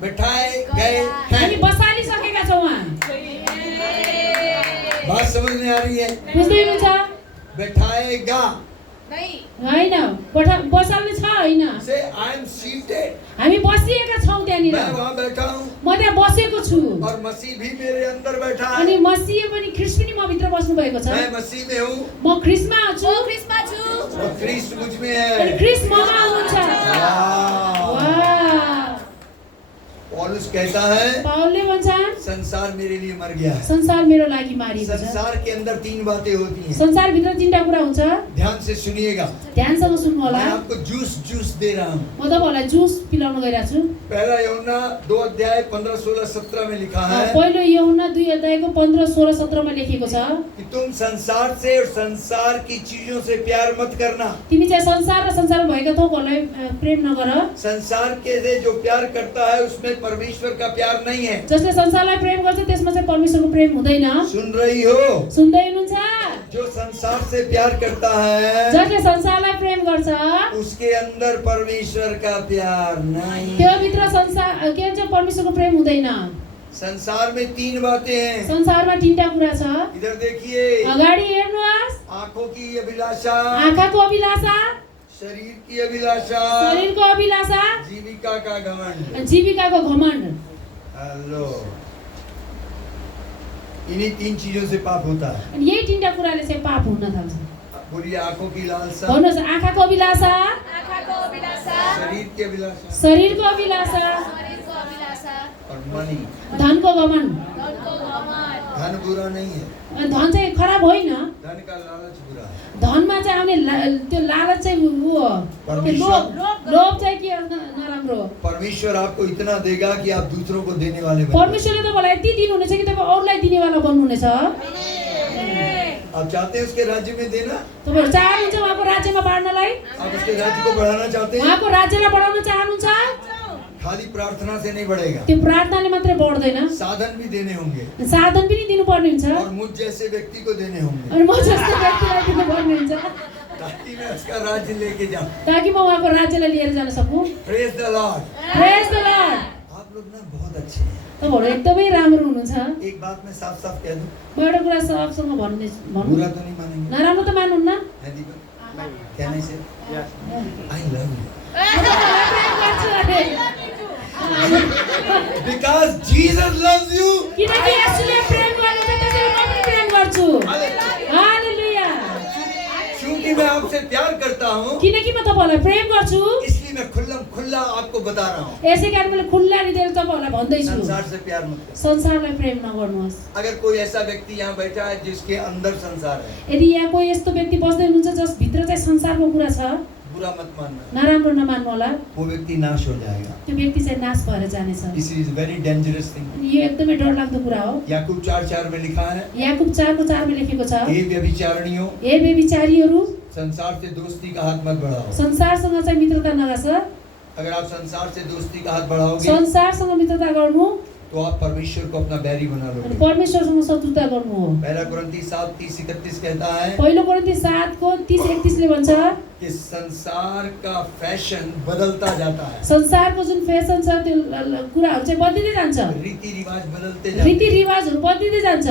बैठाए गए हामी हैं। बसालिसकेका छौँ वहाँ। बात समझ में आ रही है? बुझ्दै हुनुहुन्छ? बैठाएगा नहीं, होइन, बसाल्ने छ होइन। से आई एम सीटेड, हामी बसिएका छौँ त्यहाँनिर। मैं वहाँ बैठा हूँ म त्यहाँ बसेको छु और मसीह भी मेरे अंदर बैठा अनि है। मसीह पनि ख्रीष्ट पनि म भित्र बस्नु भएको छ। मैं मसीह में हूँ म ख्रीष्टमा छु म ख्रीष्टमा छु और ख्रीष्ट मुझ में अनि है। ख्रीष्ट ममा हुनुहुन्छ। वाह। वाह। पौलुस कहता है पावलले भन्छन् संसार मेरे लिए मर गया है। संसार मेरो लागि मारिएको छ। संसार के अंदर तीन बातें होती हैं, संसारभित्र तीनटा कुरा हुन्छ, ध्यान से सुनिएगा। ध्यानसँग सुन्नु होला। मैं आपको जूस दे रहा हूँ। म तपाईँहरूलाई जुस पिलाउन गइरहेको छु। पहला यूहन्ना 2 अध्याय 15, 16, 17 में लिखा है पहिलो यूहन्ना 2 अध्यायको 15, 16, 17 मा लेखेको छ कि तुम संसार से और संसार की चीजों से प्यार मत करना। तिमी चाहिँ संसार र संसारमा भएका थोकहरूलाई प्रेम नगर। संसार के से जो प्यार करता है उसमें परमेश्वर का प्यार नहीं है। जसले संसारलाई प्रेम गर्छ त्यसमा चाहिँ परमेश्वरको प्रेम हुँदैन। सुन रही हो? सुन्दै हुनुहुन्छ? जो संसार से प्यार करता है जसले संसारलाई प्रेम गर्छ उसके अंदर परमेश्वर का प्यार नहीं। त्यो भित्र संसार के भन्छ परमेश्वरको प्रेम हुँदैन। संसार में तीन बातें हैं। संसारमा तीनटा कुरा छ। इधर देखिए, अगाडि हेर्नुहोस्, आंखों की अभिलाषा, आँखाको अभिलाषा, शरीर की अभिलाषा, शरीरको अभिलाषा, जीविका का घमंड। जीविकाको घमण्ड। हेलो, इन्हीं तीन चीजों से पाप होता है। अनि यही तीनटा कुराले चाहिँ पाप हुन थाल्छ। बुरी आंखों की लालसा, भन्नुहोस्, आँखाको अभिलाषा, आँखाको अभिलाषा, शरीर की अभिलाषा शरीरको अभिलाषा शरीरको अभिलाषा, और मनी। धनको घमण्ड। धनको घमण्ड। धन बुरा नहीं है, अनि धन चाहिँ खराब होइन। धन का लालच बुरा है। धनमा चाहिँ आउने त्यो लालच चाहिँ उ हो। परमेश्वर- लोभ चाहिँ के नराम्रो हो। परमेश्वर आपको इतना देगा कि आप दूसरों को देने वाले बने। परमेश्वरले तपाईँलाई यति दिनुहुनेछ कि तपाईँ अरूलाई दिनेवाला बन्नुहुनेछ। आप चाहते हैं उसके राज्य में देना? तपाईँहरू चाहनुहुन्छ उहाँको राज्यमा बाँड्नलाई? आप उसके राज्य को बढ़ाना चाहते हैं? उहाँको राज्यलाई बढाउन चाहनुहुन्छ? खाली प्रार्थना से नहीं बढ़ेगा, त्यो प्रार्थनाले मात्रै बढ्दैन, साधन भी देने होंगे साधन पनि दिनुपर्ने हुन्छ। और मुझ जैसे व्यक्ति को देने होंगे अनि म जस्तो व्यक्तिलाई दिनुपर्ने हुन्छ ताकि मैं उसका राज्य लेके जाऊं। ताकि म उहाँको राज्यलाई लिएर जान सकूँ। Praise the lord. Praise the lord. आप लोग ना बहुत अच्छे हैं। तपाईँहरू एकदमै राम्रो हुनुहुन्छ। एक बात मैं साफ साफ कह दूं, म एउटा कुरा सबसँग भन्नु बुरा तो नहीं मानेंगे? नराम्रो त मान्नुहुन्न। है दीपक? कहने से I love you because Jesus loves you. किनकि यसुले प्रेम गर्नुहुन्छ त्यसैले म पनि प्रेम गर्छु। हालेलुया। क्योंकि मैं आपसे प्यार करता हूँ किनकि म तपाईहरुलाई प्रेम गर्छु इसलिए मैं खुल्ला आपको बता रहा हूँ। यसै कारण मैले खुल्ला हृदयले तपाईहरुलाई भन्दै छु संसार से प्यार मत करो। संसारलाई प्रेम नगर्नुहोस्। अगर कोई ऐसा व्यक्ति यहाँ बैठा है जिसके अंदर संसार है, यदि यहाँ कोही यस्तो व्यक्ति बस्दै हुनुहुन्छ जस भित्र चाहिँ संसारको कुरा छ, बुरा मत मानना, नराम्रो नमान्नु होला। वो व्यक्ति नाश हो जाएगा। त्यो व्यक्ति चाहिँ नाश भएर जानेछ। This is very dangerous thing. अनि यो एकदमै डरलाग्दो कुरा हो। याकूब 4:4 में लिखा है, याकूब 4:4 मा लेखेको छ, हे व्यभिचारिणियों, हे व्यभिचारीहरू, संसार से दोस्ती का हाथ मत बढ़ाओ। संसारसँग चाहिँ मित्रता नगास। अगर आप संसार से दोस्ती का हाथ बढ़ाओगे संसारसँग मित्रता गर्नु तो आप परमेश्वर को अपना बैरी बना अनि लोगे। परमेश्वरसँग शत्रुता गर्नु हो। पहला कुरिन्थी 7:30-31 कहता है पहिलो कोरिन्थी 7:30-31 ले भन्छ कि संसार का फैशन बदलता जाता है, संसारको जुन फेसन छ त्यो कुराहरु चाहिँ बदलिँदै जान्छ, रीति रिवाज बदलते जाते हैं। रीतिरिवाजहरु बदलिँदै जान्छ।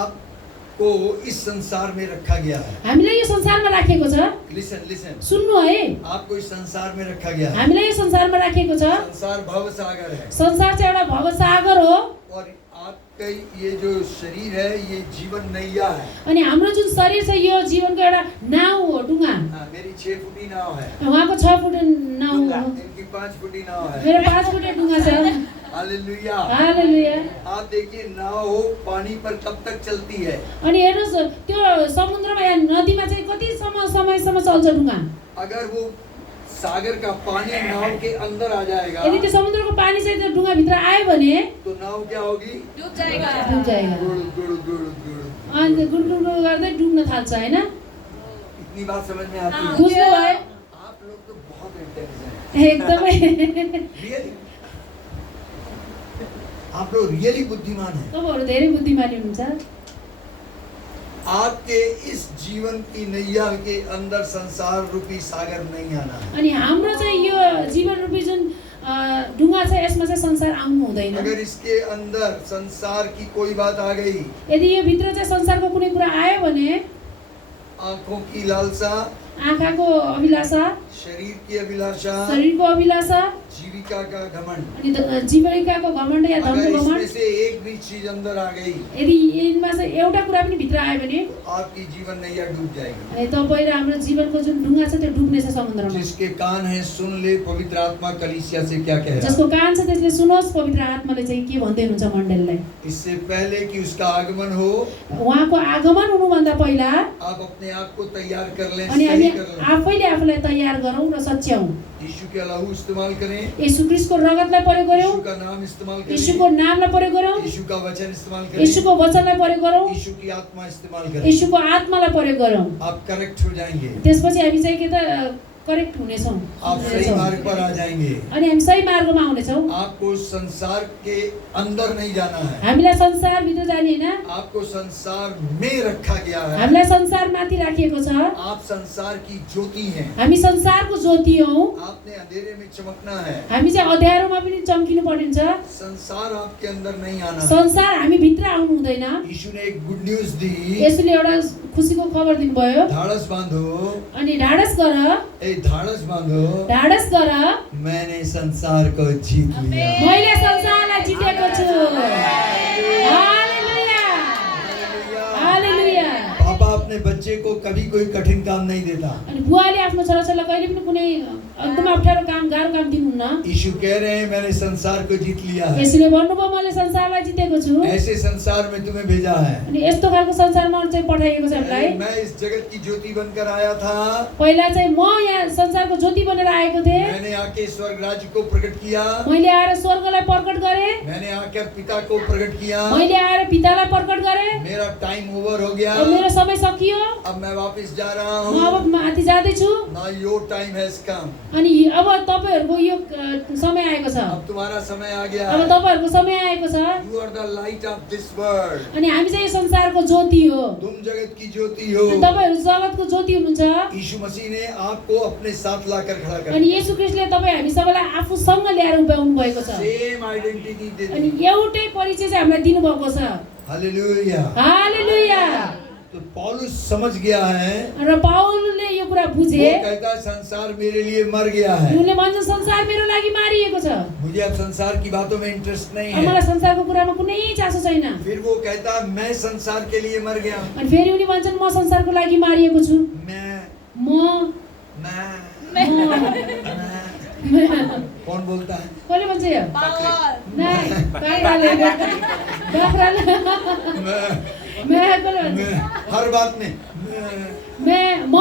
आपको इस संसार में रखा गया है। हामीलाई यो संसारमा राखेको छ। लिसन लिसन, सुन्नु है, आपको इस संसार में रखा गया है। हामीलाई यो संसारमा राखेको छ। संसार भव सागर है संसार चाहिँ एउटा भवसागर हो और आपका ये जो शरीर है ये जीवन नैया है। अनि हाम्रो जुन शरीर छ यो जीवनको एउटा नाउ हो, डुङ्गा। हाँ, मेरी 6 फुटी नाव है, उहाँको 6 फुटे नाउ हो, इनकी 5 फुटी नाव है। मेरो 5 फुटे डुङ्गा छ। हालेलुया। हालेलुया। आप देखिए नाव पानी पर कब तक चलती है? अनि हेर्नुस् त्यो समुद्रमा या नदीमा चाहिँ कति समयसम्म चल्छ डुङ्गा। अगर वो सागर का पानी नाव के अंदर आ जाएगा यदि त्यो समुद्रको पानी चाहिँ त्यो डुङ्गा भित्र आयो भने तो नाव क्या होगी? डुब जाएगा। डुब जाएगा। गुड़ गुड़ गुड़ गुड़। अनि गुडगुड गर्दै डुब्न थाल्छ हैन। इतनी बात समझ में आती है? बुझ्नु भयो? आप लोग तो बहुत इंटेलिजेंट एकदमै रियली, आप लोग रियली बुद्धिमान हैं। तपाईहरु धेरै बुद्धिमानी हुनुहुन्छ। आपके इस जीवन की नैया के अंदर संसार रूपी सागर नहीं आना है। अनि हाम्रो चाहिँ यो जीवन रूपी जुन डुङ्गा छ यसमा चाहिँ संसार आउनु हुँदैन। अगर इसके अंदर संसार की कोई बात आ गई, यदि यो भित्र चाहिँ संसारको कुनै कुरा आयो भने आंखों की लालसा, आँखाको अभिलाषा, शरीर की अभिलाषा, शरीरको अभिलाषा, जीविका का घमंड, अनि जीविकाको घमण्ड या धनको अगर इसमें घमण्ड, से एक एक भी चीज अंदर आ गई, यदि यिनमा चाहिँ एउटा कुरा पनि भित्र आयो भने आपकी जीवन नैया डूब जाएगी। अनि तपाईँ र हाम्रो जीवनको जुन ढुङ्गा छ त्यो डुब्नेछ समुद्रमा। जिसके कान है सुन ले पवित्र आत्मा कलीसिया से क्या कह रहा जसको है। कान छ त्यसले सुनोस् पवित्र आत्माले चाहिँ के भन्दै हुनुहुन्छ मण्डलीलाई। इससे पहले कि उसका आगमन हो, उहाँको आगमन हुनुभन्दा पहिला आप अपने आप को तैयार कर लें, अनि हामी सही कर लें। आफैले आफूलाई तयार गरौँ र सच्याउँ। यीशु के लहू इस्तेमाल करें, येशू ख्रीष्टको रगतलाई प्रयोग गरौँ, यीशु का नाम इस्तेमाल येशूको करें, नामलाई प्रयोग गरौँ, यीशु का वचन इस्तेमाल करें, येशूको वचनलाई प्रयोग गरौँ, यीशु की आत्मा इस्तेमाल करें। येशूको आत्मालाई प्रयोग गरौँ। आप करेक्ट हो जाएंगे, त्यसपछि हामी चाहिँ के त करेक्ट हुनेछौँ, आप सही मार्ग पर आ जाएंगे। अनि हामी सही मार्गमा आउनेछौँ। आपको संसार के अंदर नहीं जाना है, हामीलाई संसारभित्र जाने होइन, आपको संसार में रखा गया है। हामीलाई संसारमाथि राखिएको छ। आप संसार की ज्योति हैं, हामी संसारको ज्योति हौँ। आपने अंधेरे में चमकना है। हामी चाहिँ अँध्यारोमा पनि चम्किनु पर्ने हुन्छ। संसार आपके अंदर नहीं आना। संसार हामी भित्र आउनु हुँदैन। यीशु ने एक गुड न्यूज दी, यसुले एउटा खुसीको खबर दिनुभयो। धाड़स बांधो, अनि ढाडस गर, धाड़स बांधो, ढाडस गर, मैंने संसार को जीत लिया। मैले संसारलाई जितेको छु। हालेलुया, हालेलुया। पापा अपने बच्चे को कभी कोई कठिन काम नहीं देता। अनि बुवाले आफ्नो छोराछोरीलाई कहिले पनि कुनै एकदम अप्ठ्यारो काम, गाह्रो काम दिनुहुन्न। यीशु कह रहे हैं मैंने संसार को जीत लिया है, यसुले भन्नुभयो मैले संसारलाई जितेको छु। ऐसे संसार में तुम्हें भेजा है। अनि यस्तो खालको संसारमा चाहिँ पठाइएको छ हामीलाई। मैं इस जगत की ज्योति बनकर आया था, पहिला चाहिँ म यहाँ संसारको ज्योति बनेर आएको थिएँ। मैंने आके स्वर्ग राज्य को प्रकट किया, मैले आएर स्वर्गलाई प्रकट गरेँ, मैंने आकर पिता को प्रकट किया। मैले आएर पितालाई प्रकट गरेँ। मेरा टाइम ओवर हो गया, अब मेरो समय सकियो, अब मैं वापस जा रहा म हूँ। अब माथि जाँदैछु। Now your time has come, अनि अब तपाईँहरूको यो समय आएको छ, अब तुम्हारा समय आ गया अब है। तपाईँहरूको समय आएको छ। You are the light of this world, अनि हामी चाहिँ यो संसारको ज्योति हो, तुम जगत की ज्योति हो। अनि तपाईँहरू जगतको ज्योति हुनुहुन्छ। यीशु मसीह ने आपको अपने साथ लाकर खड़ा कर अनि दिया। येशू ख्रीष्टले तपाईँ हामी सबैलाई आफूसँग ल्याएर उभ्याउनु भएको छ। सेम आइडेंटिटी दे अनि दी। एउटै परिचय चाहिँ हामीलाई दिनुभएको छ। हालेलुया। हालेलुया। तो पौलुस समझ गया है, र पाउलले यो कुरा वो बुझे। कहता है संसार मेरे लिए मर गया है, उनले भन्छ संसार मेरो लागि मारिएको छ। मुझे अब संसार की बातों में इंटरेस्ट नहीं अब मलाई है। संसारको कुरामा कुनै चासो छैन। फिर वो कहता है मैं संसार के लिए मर गया। अनि फेरि उनी भन्छन् म संसारको लागि मारिएको छु। मैं म मैं म कौन बोलता है? कसले भन्छ यो? पावर नाइ, बाख्राले। बाख्राले। मैं कसले भन्छ? मैं हर बात में म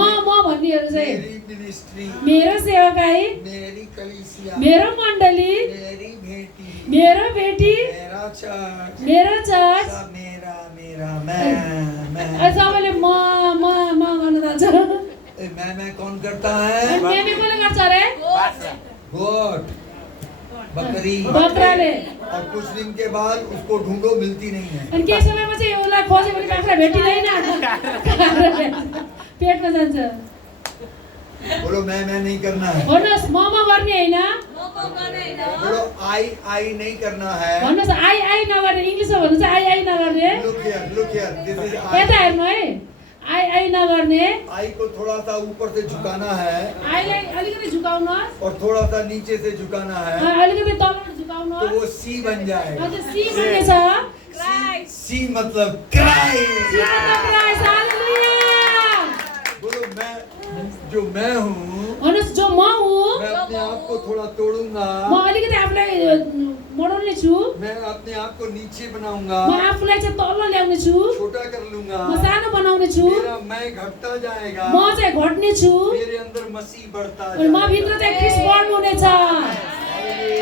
भन्नेहरू चाहिँ मेरी मिनिस्ट्री, मेरो सेवकाई, मेरी कलीसिया, मेरो मण्डली, मेरी बेटी, मेरो बेटी, मेरा चर्च, मेरो चर्च। सब मेरा मेरा मैं अनि सबैले म गर्न थाल्छ। मैं कौन करता है? अनि मेमे कसले गर्छ अरे? गोट, बकरी। बाख्राले। और कुछ दिन के बाद उसको ढूंढो मिलती नहीं है। अनि केही समयमा चाहिँ उसलाई खोज्यो भने बाख्रा भेटिँदैन। पेटमा जान्छ। बोलो मैं नहीं करना है। भन्नुहोस् म गर्ने होइन, बोलो आई नहीं करना है। भन्नुहोस् आई नगर्ने। इङ्ग्लिसमा भन्नु चाहिँ आई नगर्ने। Look here, this is यता हेर्नु है, आई नगर्ने। आई को थोड़ा सा ऊपर से झुकाना है आईलाई अलिकति झुकाउनुहोस्, और थोड़ा सा नीचे से झुकाना है, अलिकति तल तो झुकाउनुहोस्। वो सी बन जाएगा। अझ सी बन्नेछ। क्राइस्ट सी मतलब क्राइस्ट। क्राइस्ट, हालेलुया। बोलो जो मैं हूँ, भन्नुहोस् जो म हुँ, मैं अपने आप को थोड़ा तोड़ूंगा, म अलिकति आफूलाई मोडाउने छु। मैं अपने आप को नीचे बनाऊंगा, म आफूलाई चाहिँ तल ल्याउने छु, छोटा कर लूंगा, म सानो बनाउने छु, मेरा मैं घटता जाएगा, म चाहिँ घट्ने छु, मेरे अंदर मसीह बढ़ता अनि म भित्र चाहिँ ख्रीष्ट बढ्नु हुनेछ।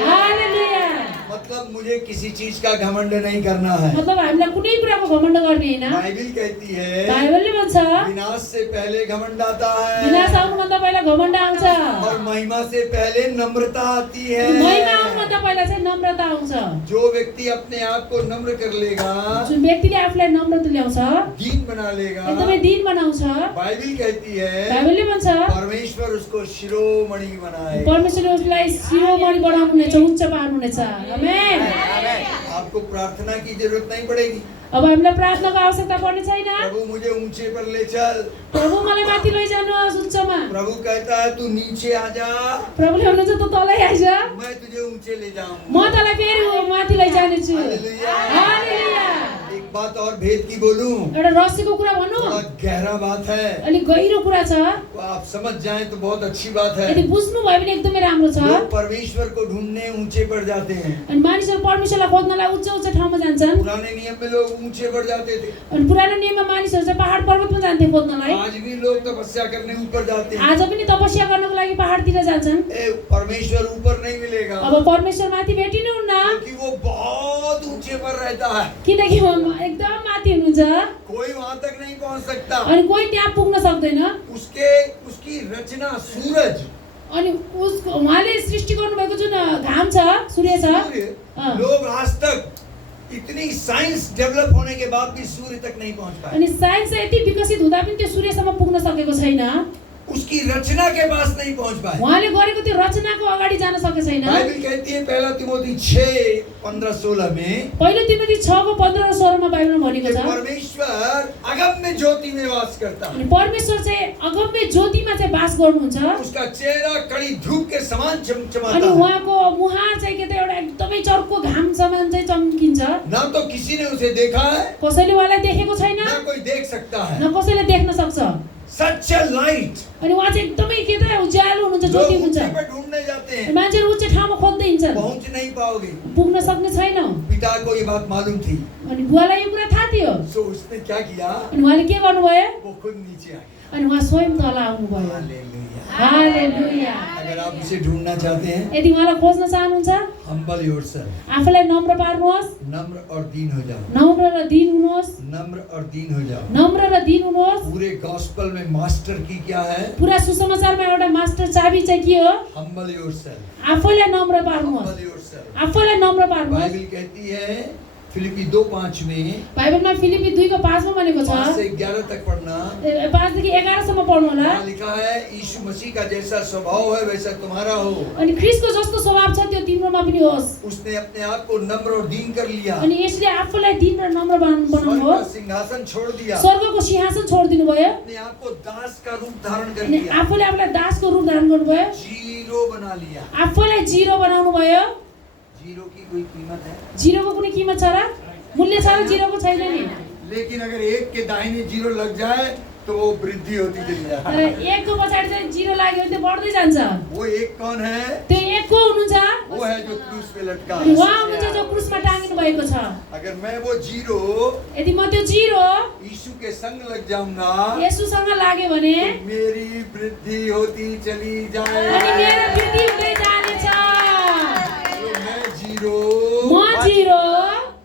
हालेलुया। मतलब मुझे किसी चीज का घमंड नहीं करना है। मतलब हामीलाई कुनै कुराको घमण्ड गर्ने हैन। बाइबल कहती है बाइबलले भन्छ विनाश से पहले घमंड आता है, विनाश आउनुभन्दा पहिला घमण्ड आउँछ, और महिमा से पहले नम्रता आती है। महिमा आउनुभन्दा पहिला चाहिँ नम्रता आउँछ। जो व्यक्ति अपने आप को नम्र कर लेगा, जुन व्यक्तिले आफूलाई नम्र तुल्याउँछ, दीन बना लेगा, एकदमै दीन बनाउँछ, बाइबल कहती है बाइबलले भन्छ परमेश्वर उसको शिरोमणि बनाए। परमेश्वरले उसलाई शिरोमणि बनाउनु हुनेछ, उच्च पार्नु हुनेछ। आमेन। आपको प्रार्थना की जरूरत नहीं पड़ेगी। अब हामीलाई प्रार्थनाको आवश्यकता पर्ने छैन। प्रभु मुझे ऊंचे पर ले चल, प्रभु मलाई माथि लैजानुहोस् उच्चमा। प्रभु कहता है तू नीचे आ जा, प्रभुले भन्नुहुन्छ त तलै आइज, मैं तुझे ऊंचे ले जाऊंगा। म तँलाई फेरि माथि लैजानेछु। हालेलुया। हालेलुया। और भेद की बोलूं, एउटा रहस्यको कुरा भनौँ, थोड़ा गहरा बात है, अलिक गहिरो कुरा छ। तो आप समझ जाएं तो बहुत अच्छी बात है। यदि बुझ्नु भयो भने एकदमै राम्रो छ। लोग परमेश्वर को ढूंढने ऊंचे पर जाते हैं। अनि मानिसहरू परमेश्वरलाई खोज्नलाई उच्च उच्च ठाउँमा जान्छन्। पुराने नियम में लोग ऊंचे पर जाते थे, अनि पुरानो नियममा मानिसहरू चाहिँ पहाड पर्वतमा जान्थे खोज्नलाई। आज भी लोग तपस्या करने ऊपर जाते हैं। आज पनि तपस्या गर्नको लागि पहाडतिर जान्छन्। परमेश्वर ऊपर नहीं मिलेगा, अब परमेश्वर माथि भेटिनुहुन्न, क्योंकि वो बहुत ऊंचे पर रहता है। किनकि उहाँ एकदम माथि हुनुहुन्छ। कोई वहां तक नहीं पहुंच सकता। अनि कोही त्यहाँ पुग्न सक्दैन। उसकी रचना सूरज, अनि उहाँले सृष्टि गर्नुभएको जुन घाम छ, सूर्य छ, लोग आज तक इतनी साइंस डेभलप होने के बाद भी सूर्य तक नहीं पहुंच पाए। अनि साइन्स यति विकसित हुँदा पनि त्यो सूर्यसम्म पुग्न सकेको छैन। उसकी रचना के पास नहीं पहुंच पाए। उहाँले गरेको त्यो रचनाको अगाडि जान सके छैन। बाइबल कहती है पहला तिमोथी 6:15-16 में, पहिलो तिमोथी 6:15-16 मा बाइबलमा भनेको छ, परमेश्वर अगम्य ज्योति में वास करता है। अनि परमेश्वर चाहिँ अगम्य ज्योतिमा चाहिँ वास गर्नुहुन्छ। उसका चेहरा कड़ी धूप के समान अनि चमचमाता है। उहाँको मुहार चाहिँ के त एउटा एकदमै चर्को घाम समान चाहिँ चम्किन्छ। ना तो किसी ने उसे देखा है, कसैले उहाँलाई देखेको छैन, ना कोई देख सकता है। न कसैले देख्न सक्छ। Such light. अनि उहाँ चाहिँ एकदमै के त उज्यालो हुनुहुन्छ, लोग ज्योति हुनुहुन्छ। ऊंचे पर ढूंढने जाते हैं, मान्छेहरू उच्च ठाउँमा खोज्दै हिँड्छन्, पहुंच नहीं पाओगे। पुग्न सक्ने छैन। पिता को ये बात मालूम थी, अनि बुवालाई यो कुरा थाहा थियो। सो उसने क्या किया, अनि उहाँले के गर्नुभयो, वो खुद नीचे आ गया। अनि उहाँ स्वयं तल आउनुभयो। हालेलुया। हालेलुया। अगर आप उसे ढूंढना चाहते हैं, यदि उहाँलाई खोज्न चाहनुहुन्छ, हम्बल योरसेल्फ, आफूलाई नम्र पार्नुहोस्, नम्र और दीन हो जाओ। नम्र र दीन हुनुहोस्, नम्र और दीन हो जाओ। नम्र र दीन हुनुहोस्। पूरे गॉस्पेल में मास्टर की क्या है, पुरा सुसमाचारमा एउटा मास्टर चाबी चाहिँ के हो, हम्बल योरसेल्फ, आफूलाई नम्र पार्नुहोस्, हम्बल योरसेल्फ। आफूलाई नम्र पार्नुहोस्। बाइबल कहती है फिलिपी 2:5 में, बाइबलमा फिलिपी 2:5 मा भनेको 5 छ, से 11 तक पढ़ना। 5 देखि 11 सम्म पढ्नु होला। वहाँ लिखा है यीशु मसीह का जैसा स्वभाव है वैसा तुम्हारा हो। अनि ख्रीष्टको जस्तो स्वभाव छ त्यो तिम्रोमा पनि होस्। उसने अपने आप को नम्र और दीन कर लिया, अनि यसले आफूलाई दीन र नम्र बनाउनु स्वर्ग हो। का सिंहासन छोड़ दिया, स्वर्गको सिंहासन छोडिदिनु भयो। अपने आप को दास का रूप धारण कर अनि लिया, आफूले आफूलाई दासको रूप धारण गर्नुभयो। जीरो बना लिया। आफूलाई जिरो बनाउनु भयो। जीरो की कोई कीमत है? जिरोको कुनै कीमत छ र? मूल्य छ र? जिरोको छैन नि। लेकिन अगर एक के दाहिने जीरो लग जाए तो वो वृद्धि होती चली तर जाती है। एकको पछाडि चाहिँ जिरो लाग्यो भने त्यो बढ्दै जान्छ। वो एक कौन है? त्यो एक को हुनुहुन्छ? वो है जो क्रूस पे लटका अनि है। उहाँ हुनुहुन्छ जो क्रुसमा टाँगिनु भएको छ। अगर मैं वो जीरो यदि म त्यो जिरो यीशु के संग लग जाऊंगा, येशूसँग लाग्यो भने तो मेरी वृद्धि होती चली अनि जाएगी। मेरो वृद्धि हुँदै जानेछ। तो मैं जीरो म जिरो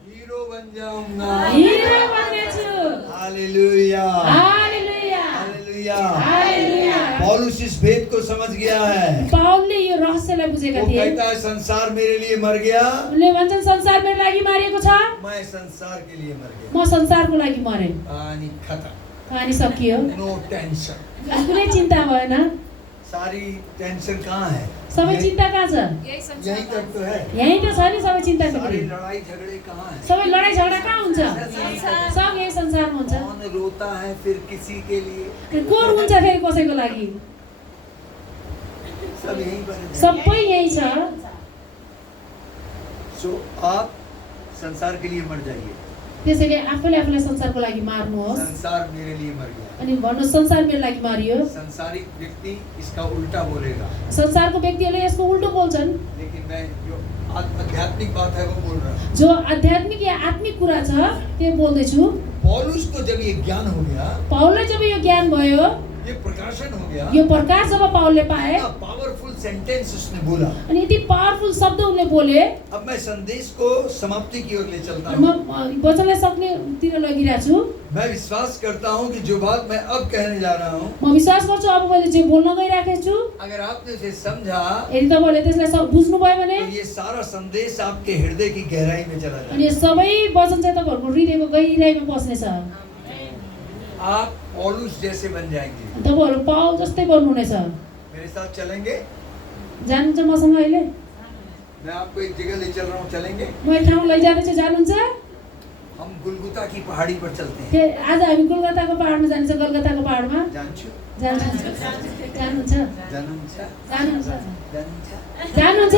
हीरो बन जाऊंगा। हिरो बन्नेछु। हालेलुया, हालेलुया, हालेलुया। हालेलुया। पौलुस इस भेद को समझ गया है। पाउलले यो रहस्यलाई बुझेका वो थिए। कहता है संसार मेरे लिए मर गया, उनले भन्छन् संसार मेरो लागि मारिएको छ, मैं संसार के लिए मर गया। म संसारको लागि मरे। कहानी खत्म, कहानी सकियो। No tension. कुनै चिन्ता भएन। सारी टेंशन कहाँ है? सबै चिन्ता कहाँ छ? यहीं तक तो है। यही त छ नि सबै चिन्ता। सारी लड़ाई झगड़े कहाँ है? सबै लडाई झगडा कहाँ हुन्छ? सब यही संसारमा हुन्छ। कौन रोता है फिर किसी के लिए? को हुन्छ फेरि कसैको लागि? सब यहीं पर है। सबै यही छ। सो आप संसार के लिए मर जाइए। त्यसैले आफूले आफूलाई संसारको लागि मार्नुहोस्। संसार मेरे लिए मर गया। अनि भन्नु संसार मेरो लागि मारियो। संसारिक व्यक्ति इसका उल्टा बोलेगा, संसारको व्यक्तिहरूले यसको उल्टो बोल्छन्। लेकिन मैं जो आध्यात्मिक बात है वो बोल रहा हूँ। जो आध्यात्मिक या आत्मिक कुरा छ त्यो बोल्दैछु। पौलुस को जब ये ज्ञान हो गया, पाउललाई जब यो ज्ञान भयो, ये प्रकाशन हो गया, यो प्रकाश जब पाउलले पाए, पावरफुल सेंटेंस उसने बोला। अनि यति पावरफुल शब्द उनले बोले। अब मैं संदेश को समाप्ति की ओर ले चलता म हूँ। वचनलाई सक्नेतिर लगिरहेको छु। मैं विश्वास करता हूँ कि जो बात मैं अब कहने जा रहा हूँ, म विश्वास गर्छु अब मैले जे बोल्न गइरहेको छु, अगर आपने उसे समझा यदि तपाईँले त्यसलाई सब बुझ्नु भयो भने, तो ये सारा संदेश आपके हृदय की गहराई में चला अनि जाए। यो सबै वचन चाहिँ तपाईँहरूको हृदयको गहिराइमा पस्नेछ। आप पौलुस जैसे बन जाएंगे। तपाईँहरू पाउल जस्तै बन्नुहुनेछ। मेरे साथ चलेंगे? जानुहुन्छ मसँग अहिले? मैं आपको एक जगह ले चल रहा हूँ, चलेंगे? म एक ठाउँ लैजाँदैछु, जानुहुन्छ? हम गुलगुता की पहाड़ी पर चलते हैं। आज हामी गोलगताको पहाडमा जान्छ। गोलगताको पहाडमा जानछु? जानुहुन्छ? जानुहुन्छ? जानुहुन्छ? जानुहुन्छ? जानुहुन्छ? जानुहुन्छ?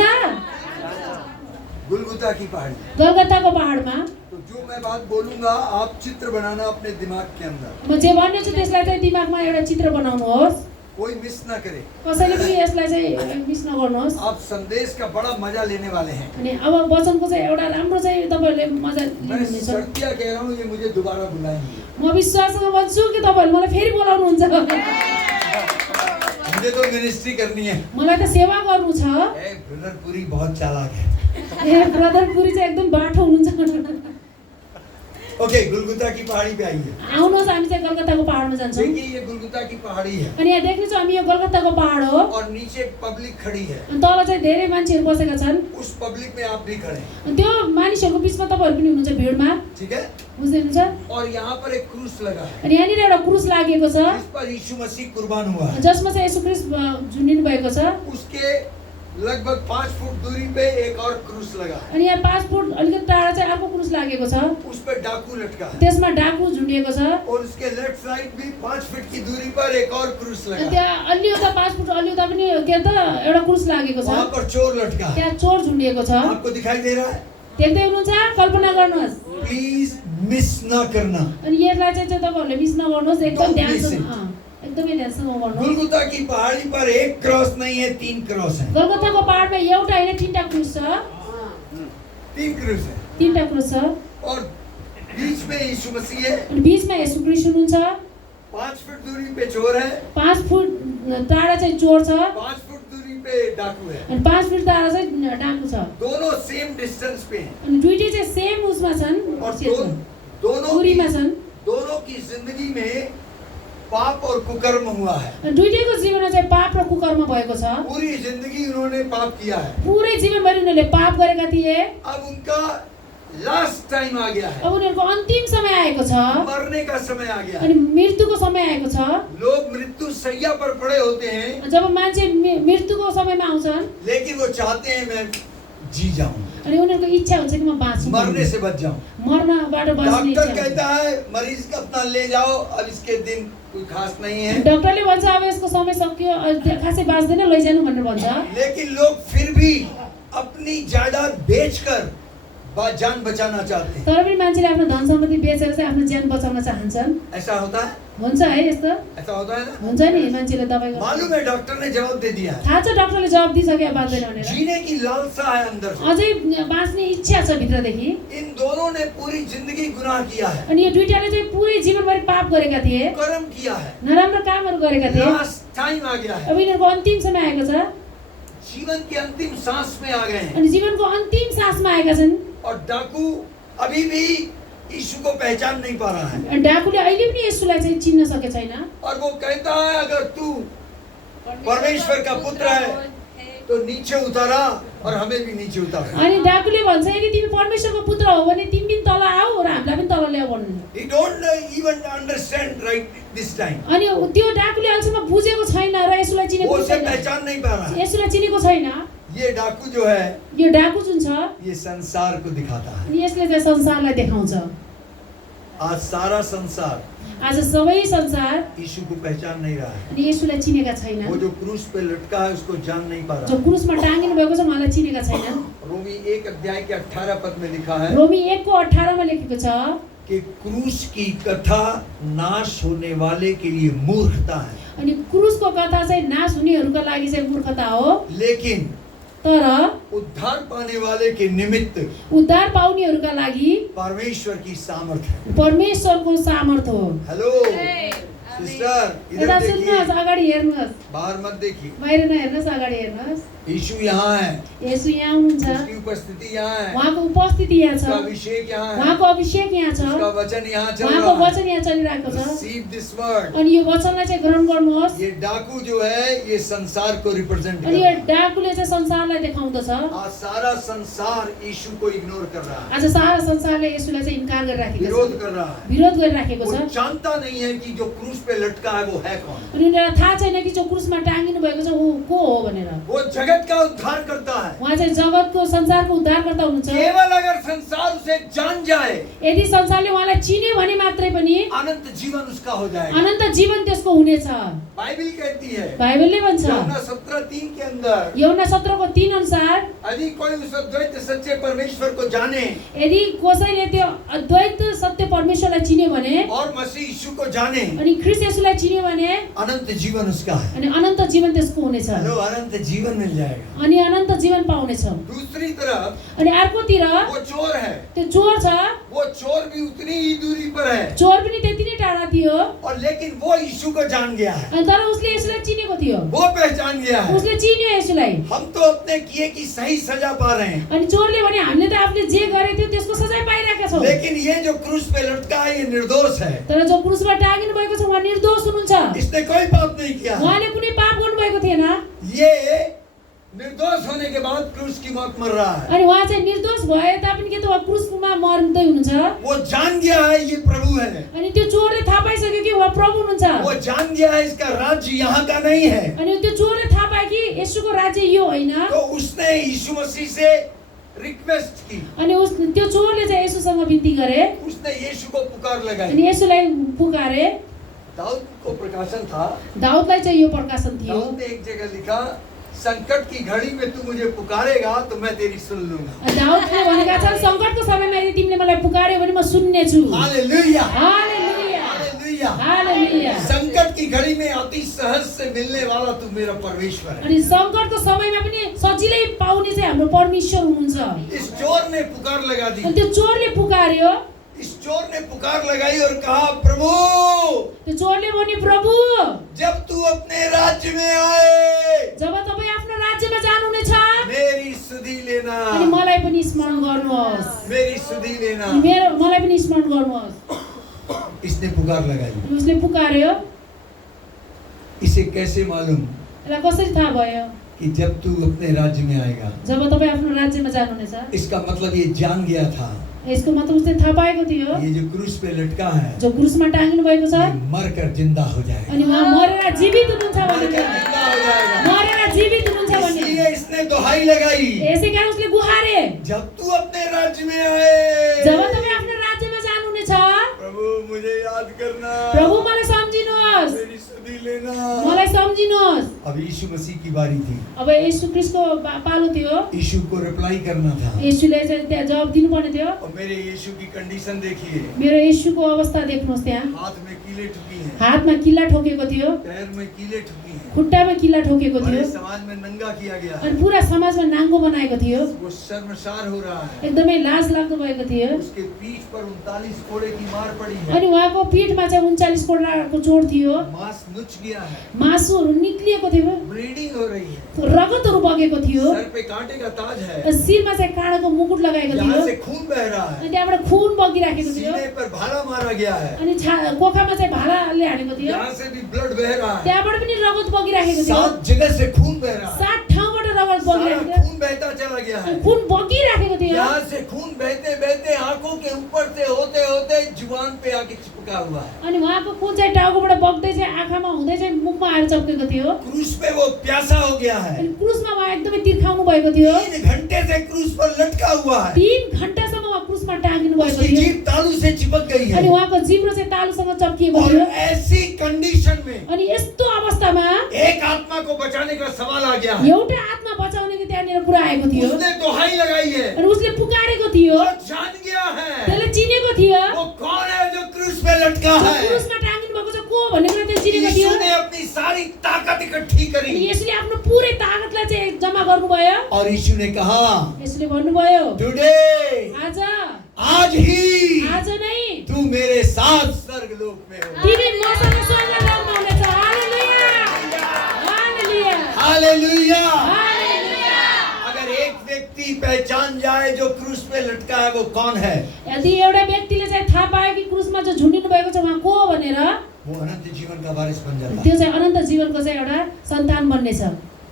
गुलगुता की पहाड़ी। गोलगताको पहाडमा तो जो मैं बात बोलूंगा आप चित्र बनाना अपने दिमाग के अंदर, म जे भन्नेछु त्यसलाई चाहिँ दिमागमा एउटा चित्र बनाउनुहोस्, कोई मिस ना करे। कसैले पनि यसलाई चाहिँ मिस नगर्नुहोस्। आप संदेश का बड़ा मजा लेने वाले हैं। अनि अब वचनको चाहिँ एउटा राम्रो चाहिँ तपाईँहरूले मजा मैं लिनुहुनेछ। सत्य कह रहा हूँ, ये मुझे दोबारा बुलाएंगे। म विश्वाससँग भन्छु कि तपाईँहरूले मलाई फेरि बोलाउनुहुन्छ। मुझे तो मिनिस्ट्री करनी है। मलाई त सेवा गर्नु छ। ब्रदर पुरी बहुत चालाक है। ए ब्रदर पुरी चाहिँ एकदम बाठो हुनुहुन्छ। ओके, गुलगुता की पहाड़ी पे आइए। आउनुहोस् हामी चाहिँ कलकत्ताको पहाडमा जान्छौँ। देखिए ये गुलगुता की पहाड़ी है अनि यहाँ देख्नेछौँ हामी यो कलकत्ताको पहाड हो। और नीचे पब्लिक खड़ी है। अनि तल चाहिँ धेरै मान्छेहरू बसेका छन्। उस पब्लिक में आप भी खड़े हैं, अनि त्यो मानिसहरूको बिचमा तपाईँहरू पनि हुनुहुन्छ भिडमा, ठीक है? बुझ्दै हुनुहुन्छ? और यहाँ पर एक क्रूस लगा है अनि यहाँनिर एउटा क्रुस लागेको छ, जिस पर यीशु मसीह कुर्बान हुआ है। जसमा चाहिँ येशू ख्रीष्ट झुन्डिनु भएको छ। उसके लगभग 5 फुट दूरी पे एक और क्रूस लगा है, अनि यहाँ 5 फुट अलिकति टाढा चाहिँ अर्को क्रुस लागेको छ, उस पर डाकू लटका है। त्यसमा डाकु झुन्डिएको छ। और उसके लेफ्ट साइड भी 5 फीट की दूरी पर एक और क्रूस लगा अनि है, त्यहाँ अलि उता 5 फुट अलि उता पनि के त एउटा क्रुस लागेको छ। वहाँ पर चोर लटका है। त्यहाँ चोर झुन्डिएको छ। आपको दिखाई दे रहा है? देख्दै हुनुहुन्छ? कल्पना गर्नुहोस्। प्लीज मिस ना करना। अनि यसलाई चाहिँ तपाईँहरूले मिस नगर्नुहोस्, एकदम Don't miss ध्यानसँग it. एकदमै ध्यानसँग गर्नुहोस्। गुलगुता की पहाड़ी पर एक क्रॉस नहीं है, 3 क्रॉस है। कलकत्ताको पहाडमा एउटा होइन 3टा क्रुस छ। 3 क्रूस है 3टा क्रुस छ। और बीच में यीशु मसीह है। अनि बिचमा येशू ख्रीष्ट हुनुहुन्छ। 5 फीट दूरी पे चोर है, 5 फुट टाढा चाहिँ चोर छ। 5 फुट दूरी पे डाकू है। अनि 5 फुट टाढा चाहिँ डाकु छ। दोनों सेम डिस्टेंस पे हैं अनि दुईटै चाहिँ सेम उसमा छन्, और क्षेत्रमा, दोनों दूरीमा छन्। दोनों की जिंदगी में पाप और कुकर्म हुआ है। अनि दुईटैको जीवनमा चाहिँ पाप र कुकर्म भएको छ। पूरी जिंदगी उन्होंने पाप किया है। पुरै जीवनभरि उनीहरूले पाप गरेका थिए। अब उनका लास्ट टाइम आ गया है, अब उनीहरूको अन्तिम समय आएको छ। मरने का समय आ गया अनि है। मृत्युको समय आएको छ। लोग मृत्यु सैया पर पड़े होते हैं, जब मान्छे मृत्युको समयमा आउँछन्, लेकिन वो चाहते हैं मैं जी जाऊं, अनि उनीहरूको इच्छा हुन्छ कि म बाँचुँ, मरने से बच जाऊं। मर्नबाट बच्ने इच्छा डॉक्टर हुन्छ। कहता है मरीज का अपना ले जाओ, अब इसके दिन कोई खास नहीं है, डाक्टरले भन्छ अब यसको समय सक्यो, खासै बाँच्दैन, लैजानु भनेर भन्छ। लेकिन लोग फिर भी अपनी जायदाद बेचकर जान बचाना चाहते हैं। तर पनि मान्छेले आफ्नो धन सम्पत्ति बेचेर चाहिँ आफ्नो ज्यान बचाउन चाहन्छन्। ऐसा होता है? हुन्छ है यस्तो? ऐसा होता है ना? हुन्छ नि, मान्छेले दबाई गर्छ। मालूम है डॉक्टर ने जवाब दे दिया है। थाहा छ डाक्टरले जवाब दिइसक्यो बाँच्दैन भनेर। जीने की लालसा है अंदर से। अझै बाँच्ने इच्छा छ भित्रदेखि। इन दोनों ने पूरी जिंदगी गुनाह किया है, अनि यो दुईटाले चाहिँ पुरै जीवनभरि पाप गरेका थिए, कर्म किया है। नराम्रो कामहरू गरेका थिए। लास्ट टाइम आ गया है, अब यिनीहरूको अन्तिम समय आएको छ। जीवन के अंतिम सांस में आ गए हैं। अनि जीवनको अन्तिम सासमा आएका छन्। और डाकू अभी भी यीशु को पहचान नहीं पा रहा है। अनि डाकुले अहिले पनि येशूलाई चाहिँ चिन्न सकेको छैन। और वो कहता है अगर तू परमेश्वर का पुत्र है तो नीचे उतारा और हमें भी नीचे उतारा। अनि डाकुले भन्छ यदि तिमी परमेश्वरको पुत्र हो भने तिमी पनि तल आऊ र हामीलाई पनि तल ल्याऊ भन्नु। He don't even understand right this time. अनि त्यो डाकुले अहिलेसम्म बुझेको छैन र येशूलाई वो चिनेको उसे छैन। पहचान नहीं पा रहा है। येशूलाई चिनेको छैन। ये डाकू जो है यो डाकु जुन छ, ये संसार को दिखाता है। अनि यसले चाहिँ संसारलाई देखाउँछ। आज सारा संसार आज सबै संसार यीशु को पहचान नहीं रहा है। अनि येशूलाई चिनेका वो छैनन्। जो क्रूस पे लटका है उसको जान नहीं पा जो रहा। क्रुसमा टाँगिनु भएको छ उहाँलाई चिनेका छैनन्। रोमी 1 अध्याय के 18 पद में लिखा है रोमी 1:18 मा लेखेको छ कि क्रूस की कथा नाश होने वाले के लिए मूर्खता है, अनि क्रुसको कथा चाहिँ नाश हुनेहरूका लागि चाहिँ मूर्खता हो, लेकिन तर उद्धार पाने वाले के निमित्त उद्धार पाउनेहरूका लागि परमेश्वर की सामर्थ है। परमेश्वरको सामर्थ हो। हेलो सिस्टर, यता इधर सुन्नुहोस्, देखिए, अगाडि हेर्नुहोस्, बाहर मत देखिए। बाहिर नहेर्नुहोस्, अगाडि हेर्नुहोस्। यीशु यहाँ है, येशू यहाँ हुनुहुन्छ, उसकी उपस्थिति यहाँ है, उहाँको उपस्थिति यहाँ उसका छ, अभिषेक यहाँ है, उहाँको अभिषेक यहाँ छ, उसका वचन यहाँ चल उहाँको रहा है। वचन यहाँ चलिरहेको छ। Receive this word। अनि यो वचनलाई चाहिँ ग्रहण गर्नुहोस्। ये डाकू जो है ये संसार को रिप्रेजेंट कर अनि रहा यो है। डाकुले चाहिँ संसारलाई देखाउँदछ। आज सारा संसार यीशु को इग्नोर कर रहा है, आज सारा संसारले येशूलाई चाहिँ इन्कार गरिराखेको विरोध छ, कर रहा है। विरोध गरिराखेको वो छ। जानता नहीं है कि जो क्रूस पे लटका है वो है कौन। अनि उनीहरूलाई थाहा छैन कि जो क्रुसमा टाँगिनु भएको छ ऊ को हो भनेर। वो जगह जगत का उद्धार करता है। उहाँ चाहिँ जगतको संसारको उद्धारकर्ता हुनुहुन्छ। केवल अगर संसार उसे जान जाए, यदि संसारले उहाँलाई चिन्यो भने मात्रै पनि अनंत जीवन उसका हो जाएगा। अनन्त जीवन त्यसको हुनेछ। बाइबल कहती है बाइबलले भन्छ यूहन्ना 17:3 के अंदर, यूहन्ना 17:3 अनुसार यदि कोई उस अद्वैत सच्चे परमेश्वर को जाने यदि कसैले त्यो अद्वैत सत्य परमेश्वरलाई चिन्यो भने और मसीह यीशु को जाने, अनि ख्रीष्ट येशूलाई चिन्यो भने अनंत जीवन उसका है। अनि अनन्त जीवन त्यसको हुनेछ। हेलो, अनंत जीवन मिल जाएगा। अनि अनन्त जीवन पाउनेछ। दूसरी तरफ अनि अर्कोतिर वो चोर है, त्यो चोर छ, वो चोर भी उतनी ही दूरी पर है, चोर पनि त्यति नै टाढा थियो, और लेकिन वो यीशु को जान गया है, अनि तर उसले येशूलाई चिनेको थियो, वो पहचान गया है। उसले चिन्यो येशूलाई। हम तो अपने किए की सही सजा पा रहे हैं, अनि चोरले भने हामीले त आफूले जे गरेको थियो त्यसको सजाय पाइरहेका छौँ, लेकिन ये जो क्रूस पे लटका है ये निर्दोष है। तर जो क्रुसमा टाँगिनु भएको छ उहाँ निर्दोष हुनुहुन्छ। इसने कोई पाप नहीं किया। उहाँले कुनै पाप गर्नुभएको थिएन। ये निर्दोष होने के बाद क्रूस की मौत मर रहा है। अनि उहाँ चाहिँ निर्दोष भए तापनि के त उहाँ क्रुसमा मर्दै हुनुहुन्छ। वो जान गया है ये प्रभु है, अनि त्यो चोरले थाहा पाइसक्यो कि उहाँ प्रभु हुनुहुन्छ। वो जान गया है इसका राज्य यहाँ का नहीं है। अनि त्यो चोरले थाहा पायो कि येशूको राज्य यो होइन। तो उसने यीशु मसीह से रिक्वेस्ट की, अनि त्यो चोरले चाहिँ येशूसँग बिन्ती गरे, उसने यीशु को पुकार लगाई। अनि येशूलाई पुकारे। दाऊद को प्रकाशन था, दाऊदलाई चाहिँ यो प्रकाशन थियो। दाऊद ने एक जगह लिखा, संकट की घड़ी में तू मुझे पुकारेगा तो मैं तेरी सुन लूंगा। दाऊदले भनेका छन् संकटको समयमा यदि तिमीले मलाई पुकार्यौ भने म सुन्ने छु। हालेलुया, हालेलुया, हालेलुया, हालेलुया। संकट की घड़ी में अति सहज से मिलने वाला तू मेरा परमेश्वर है। अनि संकटको समयमा पनि सजिलै पाउने चाहिँ हाम्रो परमेश्वर हुनुहुन्छ। इस चोर ने पुकार लगा दी, अनि त्यो चोरले पुकार्यो, इस चोर ने पुकार लगाई और कहा, प्रभु त्यो चोरले भने प्रभु जब तू अपने राज्य में आए, जब तपाईँ आफ्नो राज्यमा जानुहुनेछ मेरी सुधि लेना, अनि मलाई पनि स्मरण गर्नुहोस्, मेरी सुधि लेना। मलाई पनि स्मरण गर्नुहोस्। इसने पुकार लगाई। अनि उसले पुकार्यो। इसे कैसे मालूम यसलाई कसरी थाहा भयो कि जब तू अपने राज्य में आएगा? जब तपाईँ आफ्नो राज्यमा जानुहुनेछ? इसका मतलब ये जान गया था, यसको मतलब उसले थाहा पाएको थियो ये जो क्रूस पे लटका है जो क्रुसमा टाँगिनु भएको छ ये मरकर जिंदा हो जाएगा, अनि उहाँ मरेर जीवित हुनुहुन्छ मरकर भने, जिंदा हो जाएगा। मरेर जीवित हुनुहुन्छ भने, इसलिए इसने दोहाई लगाई, यसै कारण उसले गुहारे, जब तू अपने राज्य में आए, जब तपाईँ आफ्नो राज्यमा जानुहुनेछ प्रभु मुझे याद करना, प्रभु मलाई सम्झिनुहोस्, मेरी सुधि लेना। मलाई सम्झिनुहोस्। अब यीशु मसीह की बारी थी, अब येशू ख्रीष्टको पालो थियो। यीशु को रिप्लाई करना था। येशूले चाहिँ त्यहाँ जवाब दिनुपर्ने थियो। और मेरे यीशु की कंडीशन देखिए, मेरो येशूको अवस्था देख्नुहोस्, त्यहाँ हाथ में कीले ठुकी हैं, हातमा किल्ला ठोकेको थियो, पैर में कीले ठुकी हैं, खुट्टामा किल्ला ठोकेको और थियो, इस समाज में नंगा किया गया है। अनि पुरा समाजमा नाङ्गो बनाएको थियो, वो शर्मसार हो रहा है। एकदमै लाज लाग्दो भएको थियो। उसके पीठ पर 39 कोड़े की मार पड़ी है, अनि उहाँको पिठमा चाहिँ 39 कोडाको चोट थियो, मांस नुच गया है, मासुहरू निक्लिएको थियो, ब्लीडिंग हो रही है, रगतहरू बगेको थियो, सर पे कांटे का ताज है, शिरमा चाहिँ काँडाको मुकुट लगाएको थियो, यहाँ से खून बह रहा है, अनि त्यहाँबाट खुन बगिराखेको थियो, सीने पर भाला मारा गया है, अनि कोखामा चाहिँ भालाले हानेको थियो, यहाँ से भी ब्लड बह रहा है, त्यहाँबाट पनि रगत बगिराखेको थियो, 7 जगह से खून बह रहा है, 7 ठाउँबाट रगत सारा बगिराखेको थियो, खून बहता चला गया है। खुन बगिराखेको थियो। यहाँ से खून बहते बहते आंखों के ऊपर से होते होते जुबान पे आके चिपका हुआ है। अनि उहाँको खुन चाहिँ टाउकोबाट बग्दै चाहिँ आँखामा हुँदै चाहिँ मुखमा आएर चप्केको थियो। क्रूस पे वो प्यासा हो गया है, अनि क्रुसमा उहाँ एकदमै तिर्खाउनु भएको थियो। 3 घंटे से क्रूस पर लटका हुआ है, 3 घण्टासम्म उहाँ क्रुसमा टाँगिनु भएको उसकी थियो। जीभ तालू से चिपक गई अनि है, उहाँको जिब्रो चाहिँ तालुसँग चप्किएको और थियो। ऐसी कंडीशन में अनि यस्तो अवस्थामा एक आत्मा को बचाने का सवाल आ गया है। एउटा आत्मा बचाउनेको त्यहाँनिर कुरा आएको थियो। उसने दोहाई लगाई है, अनि उसले पुकारेको थियो, वो जान गया है त्यसले चिनेको थियो वो कौन है जो क्रूस पे लटका जो है। क्रुसमा टाँगिनु भएको छ को भन्ने कुरा त्यसले चिनेको थियो। यीशु ने अपनी सारी ताकत इकट्ठी अनि करी यसले आफ्नो पुरै ताकतलाई चाहिँ जम्मा गर्नुभयो। और यीशु ने कहा, यसले भन्नुभयो टुडे आज आज नै तू मेरे साथ स्वर्गलोक में हो। तिमी मसँग स्वर्गलोकमा हुनेछ। हालेलुया, हालेलुया, हालेलुया। हालेलुया। अगर एक व्यक्ति पहचान जाए जो क्रूस पे लटका है वो कौन है, यदि एउटा व्यक्तिले चाहिँ थाहा पायो कि क्रुसमा जो झुन्डिनु भएको छ उहाँ को हो भनेर, वो अनंत जीवन का वारिस बन जाता है। त्यो चाहिँ अनन्त जीवनको चाहिँ एउटा सन्तान बन्नेछ।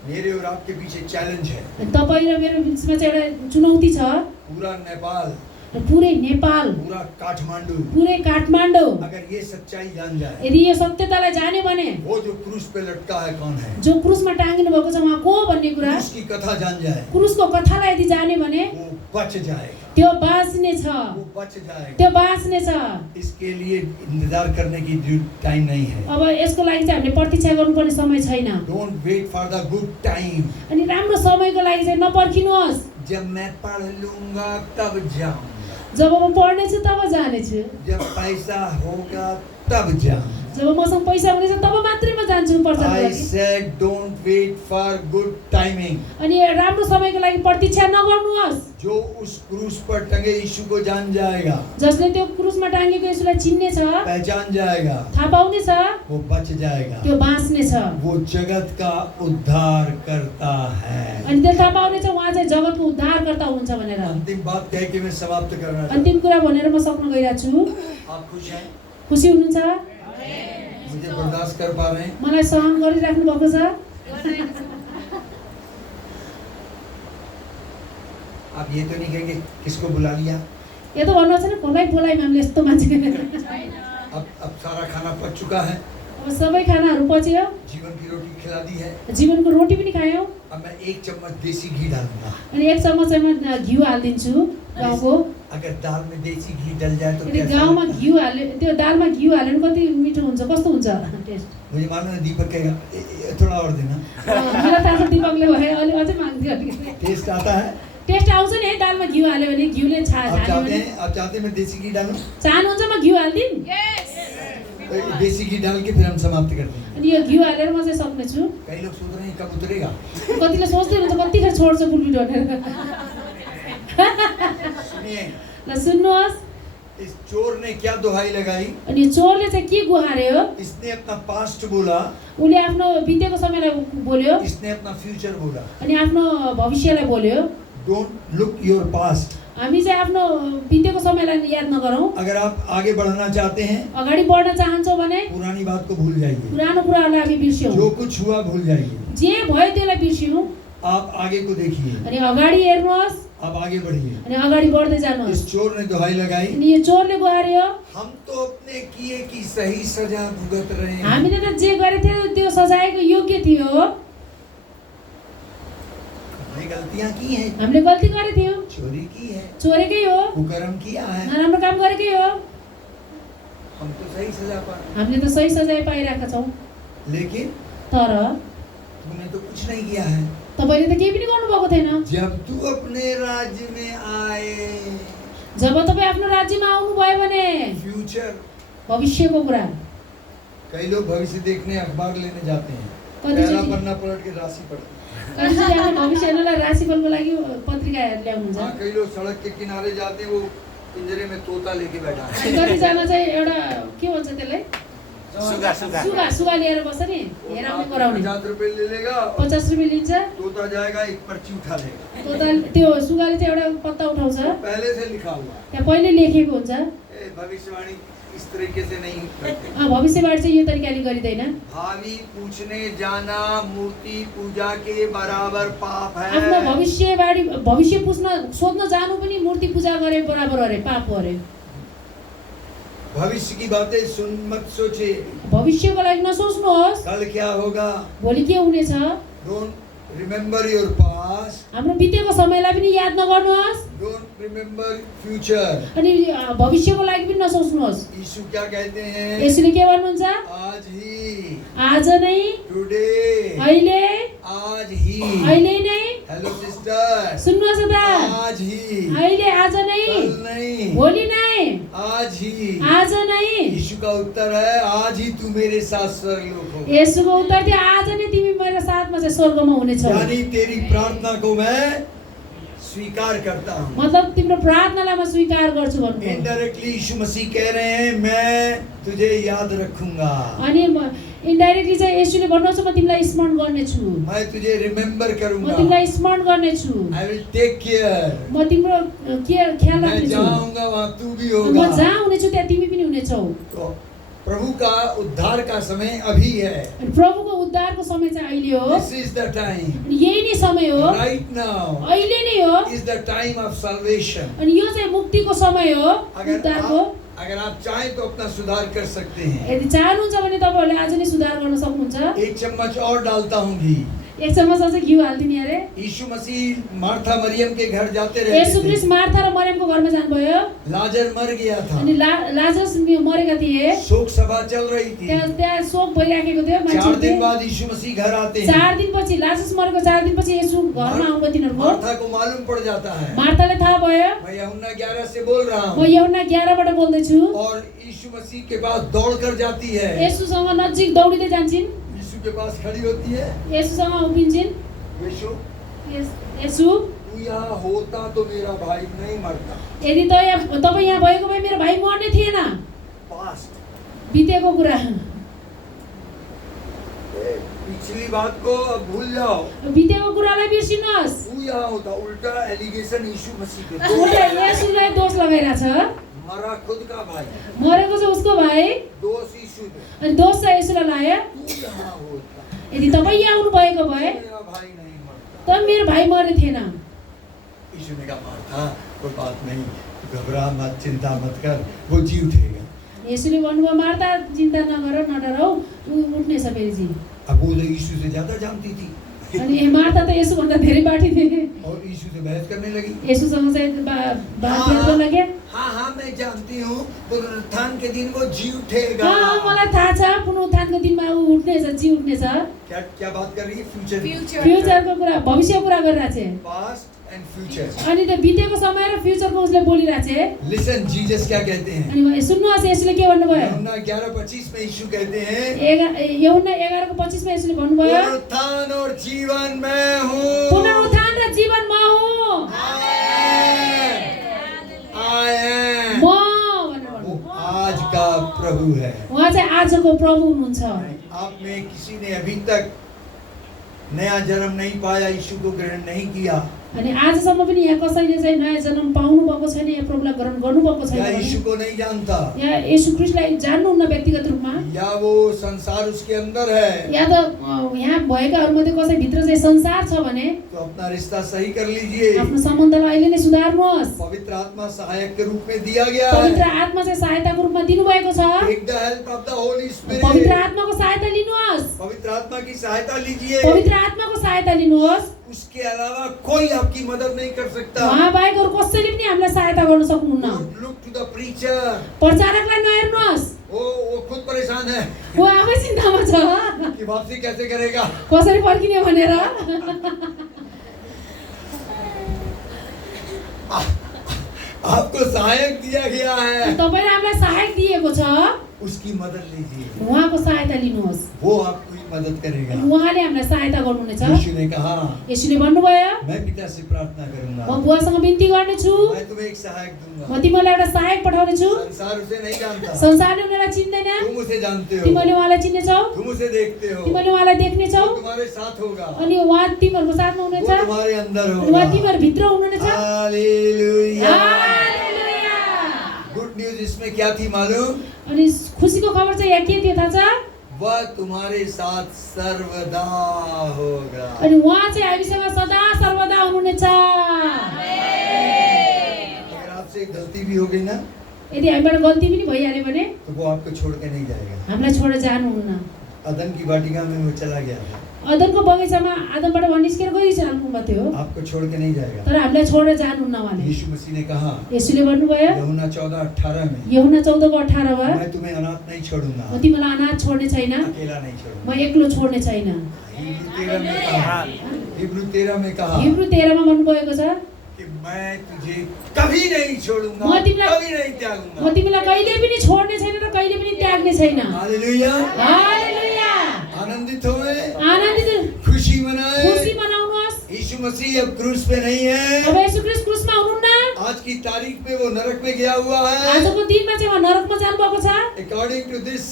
मेरे और आपके पीछे चैलेंज है। तपाईँ र मेरो बिचमा चाहिँ एउटा चुनौती छ। पूरा नेपाल र पुरै नेपाल, पूरा काठमांडू, पुरै काठमाडौँ अगर ये सच्चाई जान जाए, यदि यो सत्यतालाई जाने भने वो जो क्रूस पे लटका है कौन है, जो क्रुसमा टाँगिनु भएको छ उहाँ को भन्ने कुरा, क्रूस की कथा जान जाए, क्रुसको कथालाई यदि जाने भने वो बच जाएगा, त्यो बाँच्ने छ, वो बच जाएगा। त्यो बाँच्ने छ। इसके लिए इंतजार करने की टाइम नहीं है। अब यसको लागि चाहिँ हामीले प्रतीक्षा गर्नुपर्ने समय छैन। Don't wait for the good time. अनि राम्रो समयको लागि चाहिँ नपर्खिनुहोस्। जब मैं पढ़ लूंगा तब जाऊंगा, जब म पढ्नेछु तब जानेछु, जब पैसा होगा तब जाऊंगा। जब मसँग पैसा हुनेछ तब मात्रै म जान्छु प्रचारको I लागि। said don't wait for good timing. अनि राम्रो समयको लागि प्रतीक्षा नगर्नुहोस्। जो उस क्रूस पर टंगे यीशु को जान जाएगा, जसले त्यो क्रुसमा टाँगेको यसुलाई चिन्ने छ, पहचान जाएगा, थाहा पाउने छ, वो बच जाएगा। त्यो बाँच्ने छ। वो जगत का उद्धार करता है। अनि त्यो थाहा पाउने छ उहाँ चाहिँ जगतको उद्धारकर्ता हुनुहुन्छ भनेर। अंतिम बात कह के मैं समाप्त करना चाहता अन्तिम कुरा भनेर म सक्न गइरहेको छु। हूं। आप खुश हैं? खुसी हुनुहुन्छ? मुझे बर्दाश्त कर पा रहे हैं? मलाई सहन गरिराख्नु भएको छ? आप ये तो नहीं कहेंगे किसको बुला लिया, यो त भन्नु छैन कसलाई बोलाइम हामीले यस्तो मान्छे। अब सारा खाना पच चुका है, अब सबै खानाहरू पच्यो, जीवन की रोटी खिला दी है, जीवनको रोटी पनि खायौँ। अब मैं 1 चम्मच देसी घी डालूंगा। अनि 1 चम्मच चाहिँ म घिउ हालिदिन्छु गाउँको। अगर दाल में देसी घी डल जाए तो यदि कैसा गाउँमा लगता है? घिउ हाल्यो, त्यो दालमा घिउ हाल्यो भने कति मिठो हुन्छ, कस्तो हुन्छ टेस्ट? मुझे मालूम है दीपक कहेगा थोड़ा और देना। मलाई थाहा छ दिपकले भयो अलि अझै माग्थ्यो अलिकति। टेस्ट आता है? टेस्ट आउँछ नि है दालमा घिउ हाल्यो भने, घिउले आप हाल्यो चाहते भने। हैं, आप चाहते हैं मैं देसी घी डालूं? चाहनुहुन्छ म घिउ हालिदिउँ? देसी घी डाल के फिर हम समाप्त करते हैं। अनि यो घिउ हालेर म चाहिँ सक्नेछु। कई लोग सोच रहे हैं कब उतरेगा। कतिले सोच्दै हुन्छ कतिखेर छोड्छ पुलपिट भनेर। सुनिए, ल सुन्नुहोस्, इस चोर ने क्या दुहाई लगाई? अनि चोरले चाहिँ के गुहार्यो? इसने अपना पास्ट बोला, उसले आफ्नो बितेको समयलाई बोल्यो, इसने अपना फ्यूचर बोला। अनि आफ्नो भविष्यलाई बोल्यो। Don't look your past. हामी चाहिँ आफ्नो बितेको समयलाई याद नगरौँ। अगर आप आगे बढ़ना चाहते हैं, अगाडि बढ्न चाहन्छौँ भने पुरानी बात को भूल जाइए, पुरानो कुराहरूलाई हामी बिर्स्यौँ। जो कुछ हुआ भूल जाइए, जे भयो त्यसलाई बिर्स्यौँ। आप आगे को देखिए, अनि अगाडि हेर्नुहोस्, आप आगे बढ़िए। अनि अगाडि बढ्दै जानुहोस्। इस चोर ने दुहाई लगाई, अनि यो चोरले गुहार्यो, हम तो अपने किए की सही सजा भुगत रहे हैं। हामीले त जे गरेको थियो त्यो सजायको योग्य थियो। हमने गलतियां की हैं, हामीले गल्ती गरेको थियौँ, चोरी की है, चोरेकै हो, कुकर्म किया है, नराम्रो काम गरेकै हो। हम तो सही सजा पा रहे हामीले त सही सजाय पाइरहेका छौँ। हैं। लेकिन तर तूने तो कुछ नहीं किया है। तपाईँले त केही पनि गर्नुभएको थिएन। जब तू अपने राज्य में आए, जब तपाईँ आफ्नो राज्यमा आउनुभयो भने फ्यूचर। भविष्यको कुरा। कई लोग भविष्य देखने अखबार लेने जाते हैं, कति पहला चोटि पन्ना पलट के राशि पढ़ते हैं। कतिजना भविष्य हेर्नलाई राशिफलको लागि पत्रिका ल्याउनुहुन्छ। हाँ, कई लोग सड़क के किनारे जाते हैं, वो पिंजरे में तोता लेके बैठा है। अनि कतिजना चाहिँ एउटा के भन्छ त्यसलाई, सुगा सुगा सुगा सुगा लिएर बस्छ नि, हेराउने गराउने। 50 रुपए ले लेगा, 50 रुपियाँ लिन्छ। तोता जाएगा एक पर्ची उठा लेगा, त्यो सुगाले चाहिँ एउटा पत्ता उठाउँछ, पहले से लिखा हुआ। त्यहाँ पहिले लेखेको हुन्छ। भविष्यवाणी इस तरीके से नहीं करते। भविष्यवाणी चाहिँ यो तरिकाले गरिँदैन। भावी पूछने जाना मूर्ति पूजा के बराबर पाप आफ्नो है। भविष्य सोध्न जानु पनि मूर्ति पूजा गरे बराबर अरे, पाप हो अरे। भविष्य की बातें सुन मत सोचे, भविष्यको लागि नसोच्नुहोस्, कल क्या होगा। भोलि के हुनेछ। डोंट रिमेम्बर योर पास्ट, हाम्रो बितेको समयलाई पनि याद नगर्नुहोस्, डोंट रिमेम्बर फ्यूचर। अनि भविष्यको लागि पनि नसोच्नुहोस्। यीशु क्या कहते हैं? यसुले के भन्नुहुन्छ? आज ही, आज नै, टुडे, अहिले, आज ही। अहिले नै। हेलो सिस्टर, सुन्नुहोस् त, आज ही, अहिले, आज नै, कल नहीं, भोलि नै, आज ही। आज नै। यीशु का उत्तर है आज ही तू मेरे साथ स्वर्गलोक हो। यसुको उत्तर थियो आज नै तिमी मेरो साथमा चाहिँ स्वर्गमा हुनेछौ। यानी तेरी प्रार्थना को मैं स्वीकार करता हूँ। मतलब तिम्रो प्रार्थनालाई म स्वीकार गर्छु भन्नु। इनडायरेक्टली यीशु मसीह कह रहे हैं मैं तुझे याद रखूंगा, अनि इन्डाइरेक्टली चाहिँ यसुले भन्नुहुन्छ म तिमीलाई स्मरण गर्नेछु, मैं तुझे रिमेम्बर म करूंगा, तिमीलाई स्मरण गर्नेछु, आई विल टेक केयर। म तिम्रो ख्याल मैं राख्नेछु, जाऊंगा वहाँ तू भी म होगा। जहाँ हुनेछु त्यहाँ तिमी पनि हुनेछौ। तो प्रभु का उद्धार का समय अभी है. अनि प्रभुको उद्धारको समय चाहिँ अहिले हो. This is the time. अनि यही नै समय हो. Right now अहिले नै हो. is the time of salvation. अनि यो चाहिँ मुक्तिको समय हो. उद्धारको. अगर आप चाहें तो अपना सुधार कर सकते हैं. यदि चाहनुहुन्छ भने तपाईहरुले आज नै सुधार गर्न सक्नुहुन्छ. 1 चम्मच और डालता हूँ घी. 1 चम्मच अझ घिउ हाल्दिनी अरे. यीशु मसीह मार्था मरियम के घर जाते रहते येशू ख्रीष्ट मार्था र मरियमको घरमा जानुभयो. लाजर मर गया था. अनि लाजरस मरेका थिए. शोक सभा चल रही थी. त्यहाँ शोक भइराखेको थियो. 4 दिन बाद यीशु मसीह घर आते हैं. 4 दिनपछि लाजरस मरेको 4 दिनपछि येशू घरमा आउनुभयो तिनीहरुको. मार्था को मालूम पड़ जाता है. मार्थाले थाहा भयो. मैं यूहन्ना 11 से बोल रहा म हूँ. यूहन्ना 11 बाट बोल्दै छु. और यीशु मसीह के पास दौड़ कर जाती है. येशूसँग नजिक दौडिदै जान्छिन्. यीशु के पास खड़ी होती है. येशूसँग उभिन्छिन्. येशू तू यहाँ होता तो मेरा भाई नहीं मरता. यदि तपाईँ यहाँ भएको भए मेरो भाइ मर्ने थिएन. पास्ट बितेको कुरा. पिछली बात को अब भूल जाओ. बितेको कुरालाई बिर्सिनुहोस्. तू यहाँ होता. उल्टा एलिगेशन यीशु मसीह पे. उल्टा येशूलाई दोष लगाइराछ. मरा खुद का भाई. मरेको छ उसको भाइ. दोष यीशु पे. अनि दोष चाहिँ येशूलाई लायो. तू यहाँ होता. यदि तपाईँ यहाँ आउनु भएको भए मेरा भाई नहीं मरता. त मेरो भाइ मर्ने थिएन. यीशु ने कहा मार्था कोई बात नहीं, घबरा मत, चिंता मत कर, वो जी उठेगा. येशूले भन्नुभयो मार्था चिन्ता नगर नडराऊ उ उठ्नेछ फेरि. अब वो तो यीशु से ज्यादा जानती थी. अनि मार्था त येशू भन्दा धेरै बाठी थिए. और यीशु से बहस करने लगी. येशूसँग चाहिँ बात गर्न लाग्यो. हाँ मैं जानती हूँ पुनरुत्थान के दिन वो जी उठेगा. मलाई थाहा छ पुनरुत्थानको दिनमा उ उठ्नेछ, जी उठ्नेछ. क्या बात कर रही है? फ्यूचर. फ्युचरको कुरा, भविष्यको कुरा गरिरहेछ. Past and future. अनि त बितेको समय र फ्युचरको उसले बोलिरहेछ. लिसन, जीसस क्या कहते हैं? अनि सुन्नुहोस् येशूले के भन्नुभयो. यूहन्ना 11:25 में यीशु कहते हैं, यूहन्ना 11:25 में येशूले भन्नुभयो पुनरुत्थान और जीवन मैं हूँ. पुनरुत्थान र जीवन म हुँ. I am. म वो आज का प्रभु है. उहाँ चाहिँ आजको प्रभु हुनुहुन्छ. आप में किसी ने अभी तक नया जन्म नहीं पाया, यीशु को ग्रहण नहीं किया, अनि आजसम्म पनि यहाँ कसैले चाहिँ नयाँ जन्म पाउनु भएको छैन, या प्रभुलाई ग्रहण गर्नुभएको छैन या भने, यीशु को नहीं जानता, या येशू ख्रीष्टलाई जान्नुहुन्न व्यक्तिगत रूपमा, या वो संसार उसके अंदर है, या त यहाँ भएकाहरूमध्ये कसै भित्र चाहिँ संसार छ भने तो अपना रिश्ता सही कर लीजिए. आफ्नो सम्बन्धलाई अहिले नै सुधार्नुहोस्. पवित्र आत्मा सहायक के रूप में दिया गया पवित्र है. आत्मा चाहिँ सहायताको रूपमा दिनुभएको छ. Take the help of the Holy Spirit. पवित्र आत्माको सहायता लिनुहोस्. पवित्र आत्मा की सहायता लीजिए. पवित्र आत्माको सहायता लिनुहोस्. उसके अलावा कोई आपकी मदद नहीं कर सकता. उहाँ बाहेक अरू कसैले पनि हामीलाई सहायता गर्न सक्नुहुन्न. Look to the preacher. प्रचारकलाई नहेर्नुहोस्. वो खुद परेशान है ऊ आफै चिन्तामा छ कि वापसी कैसे करेगा. कसरी फर्किने भनेर. आपको सहायक दिया गया है, तपाईलाई हामीलाई सहायक दिएको छ. उसकी मदद लीजिए. उहाँको सहायता लिनुहोस्. वो आपकी मदद करेगा. उहाँले हामीलाई सहायता गर्नुहुनेछ. यीशु ने कहा, येशूले भन्नुभयो मैं पिता से प्रार्थना करूंगा, म बुवासँग बिन्ती गर्नेछु, मैं तुम्हें एक सहायक दूंगा. म तिमीलाई एउटा सहायक पठाउनेछु. संसार उसे नहीं जानता, संसारले उनीलाई चिन्दैन, तुम उसे जानते हो, तिमीले उहाँलाई चिन्नेछौ, तुम उसे देखते हो, तिमीले उहाँलाई देख्नेछौ, वो तुम्हारे साथ होगा, अनि उहाँ तिमीहरूको साथमा वो हुनेछ, तुम्हारे अंदर अनि उहाँ होगा. तिमीहरूभित्र हुनुहुनेछ. हालेलुया. हालेलुया. गुड न्यूज इसमें क्या थी मालूम? अनि खुसीको खबर चाहिँ यहाँ के थियो थाहा छ? वह तुम्हारे साथ सर्वदा होगा. अनि उहाँ चाहिँ हामीसँग सदा सर्वदा हुनुहुनेछ. अगर आपसे एक गलती भी हो गई ना, यदि हामीबाट गल्ती पनि भइहाल्यो भने तो वो आपको छोड़ के नहीं जाएगा. हामीलाई छोडेर जानुहुन्न. अदन की वाटिका में वो चला गया था, अदनको बगैँचामा आदमबाट निस्केर गइसक्नु थियो, आपको छोड़ के नहीं जाएगा. तर हामीलाई छोडेर जानुहुन्न उहाँले. यीशु मसीह ने कहा येशूले भन्नुभयो यूहन्ना 14:18 में, यूहन्ना 14:18 मा मैं तुम्हें अनाथ नहीं छोड़ूंगा, म तिमीलाई अनाथ छोड्ने छैन, अकेला नहीं म छोड़ूंगा. एक्लो छोड्ने छैन. हिब्रू 13 में कहा हिब्रू 13 मा भन्नुभएको छ कि मैं तुझे कभी नहीं छोड़ूंगा, मैं तिमीलाई- कभी नहीं त्यागूंगा. म तिमीलाई कहिले पनि छोड्ने छैन र कहिले पनि त्याग्ने छैन. हालेलुया. हालेलुया. आनंदित होए, आनन्दित खुशी मनाए. खुसी मनाउनुहोस्. यीशु मसीह अब क्रूस पे नहीं है. अब येशू ख्रीष्ट क्रुसमा हुनुहुन्न. आज की तारीख में वो नरक में गया हुआ है. आजको दिनमा चाहिँ उहाँ नरकमा जानुभएको छ. According to this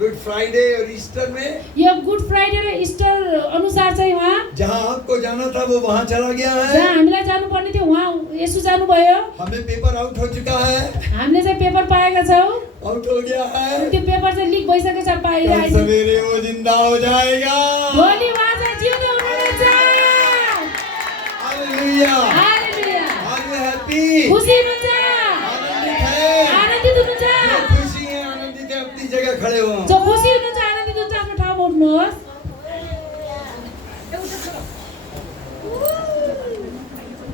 good Friday और ईस्टर में, यो गुड फ्राइडे र इस्टर अनुसार चाहिँ उहाँ जहाँ आपको जाना था वो वहाँ चला गया जहाँ है. हामीलाई जानुपर्ने थियो उहाँ येशू जानुभयो. हमें पेपर आउट हो चुका है. हामीले चाहिँ पेपर पाएका छौँ. आउट हो गया है, त्यो पेपर चाहिँ लिक भइसकेको छ कल पाइरहेको छ। सवेरे वो जिंदा हो जाएगा। भोलि उहाँ चाहिँ जिउँदो हुनुहुन्छ। हालेलुया। हालेलुया। Are you happy? खुसी हुनुहुन्छ? आनंदित है? आनन्दित हुनुहुन्छ? जो खुशी है, आनंदित है, अपनी जगह खड़े हो। जो खुसी हुनुहुन्छ, आनन्दित हुनुहुन्छ, आफ्नो ठाउँमा उठ्नुहोस्।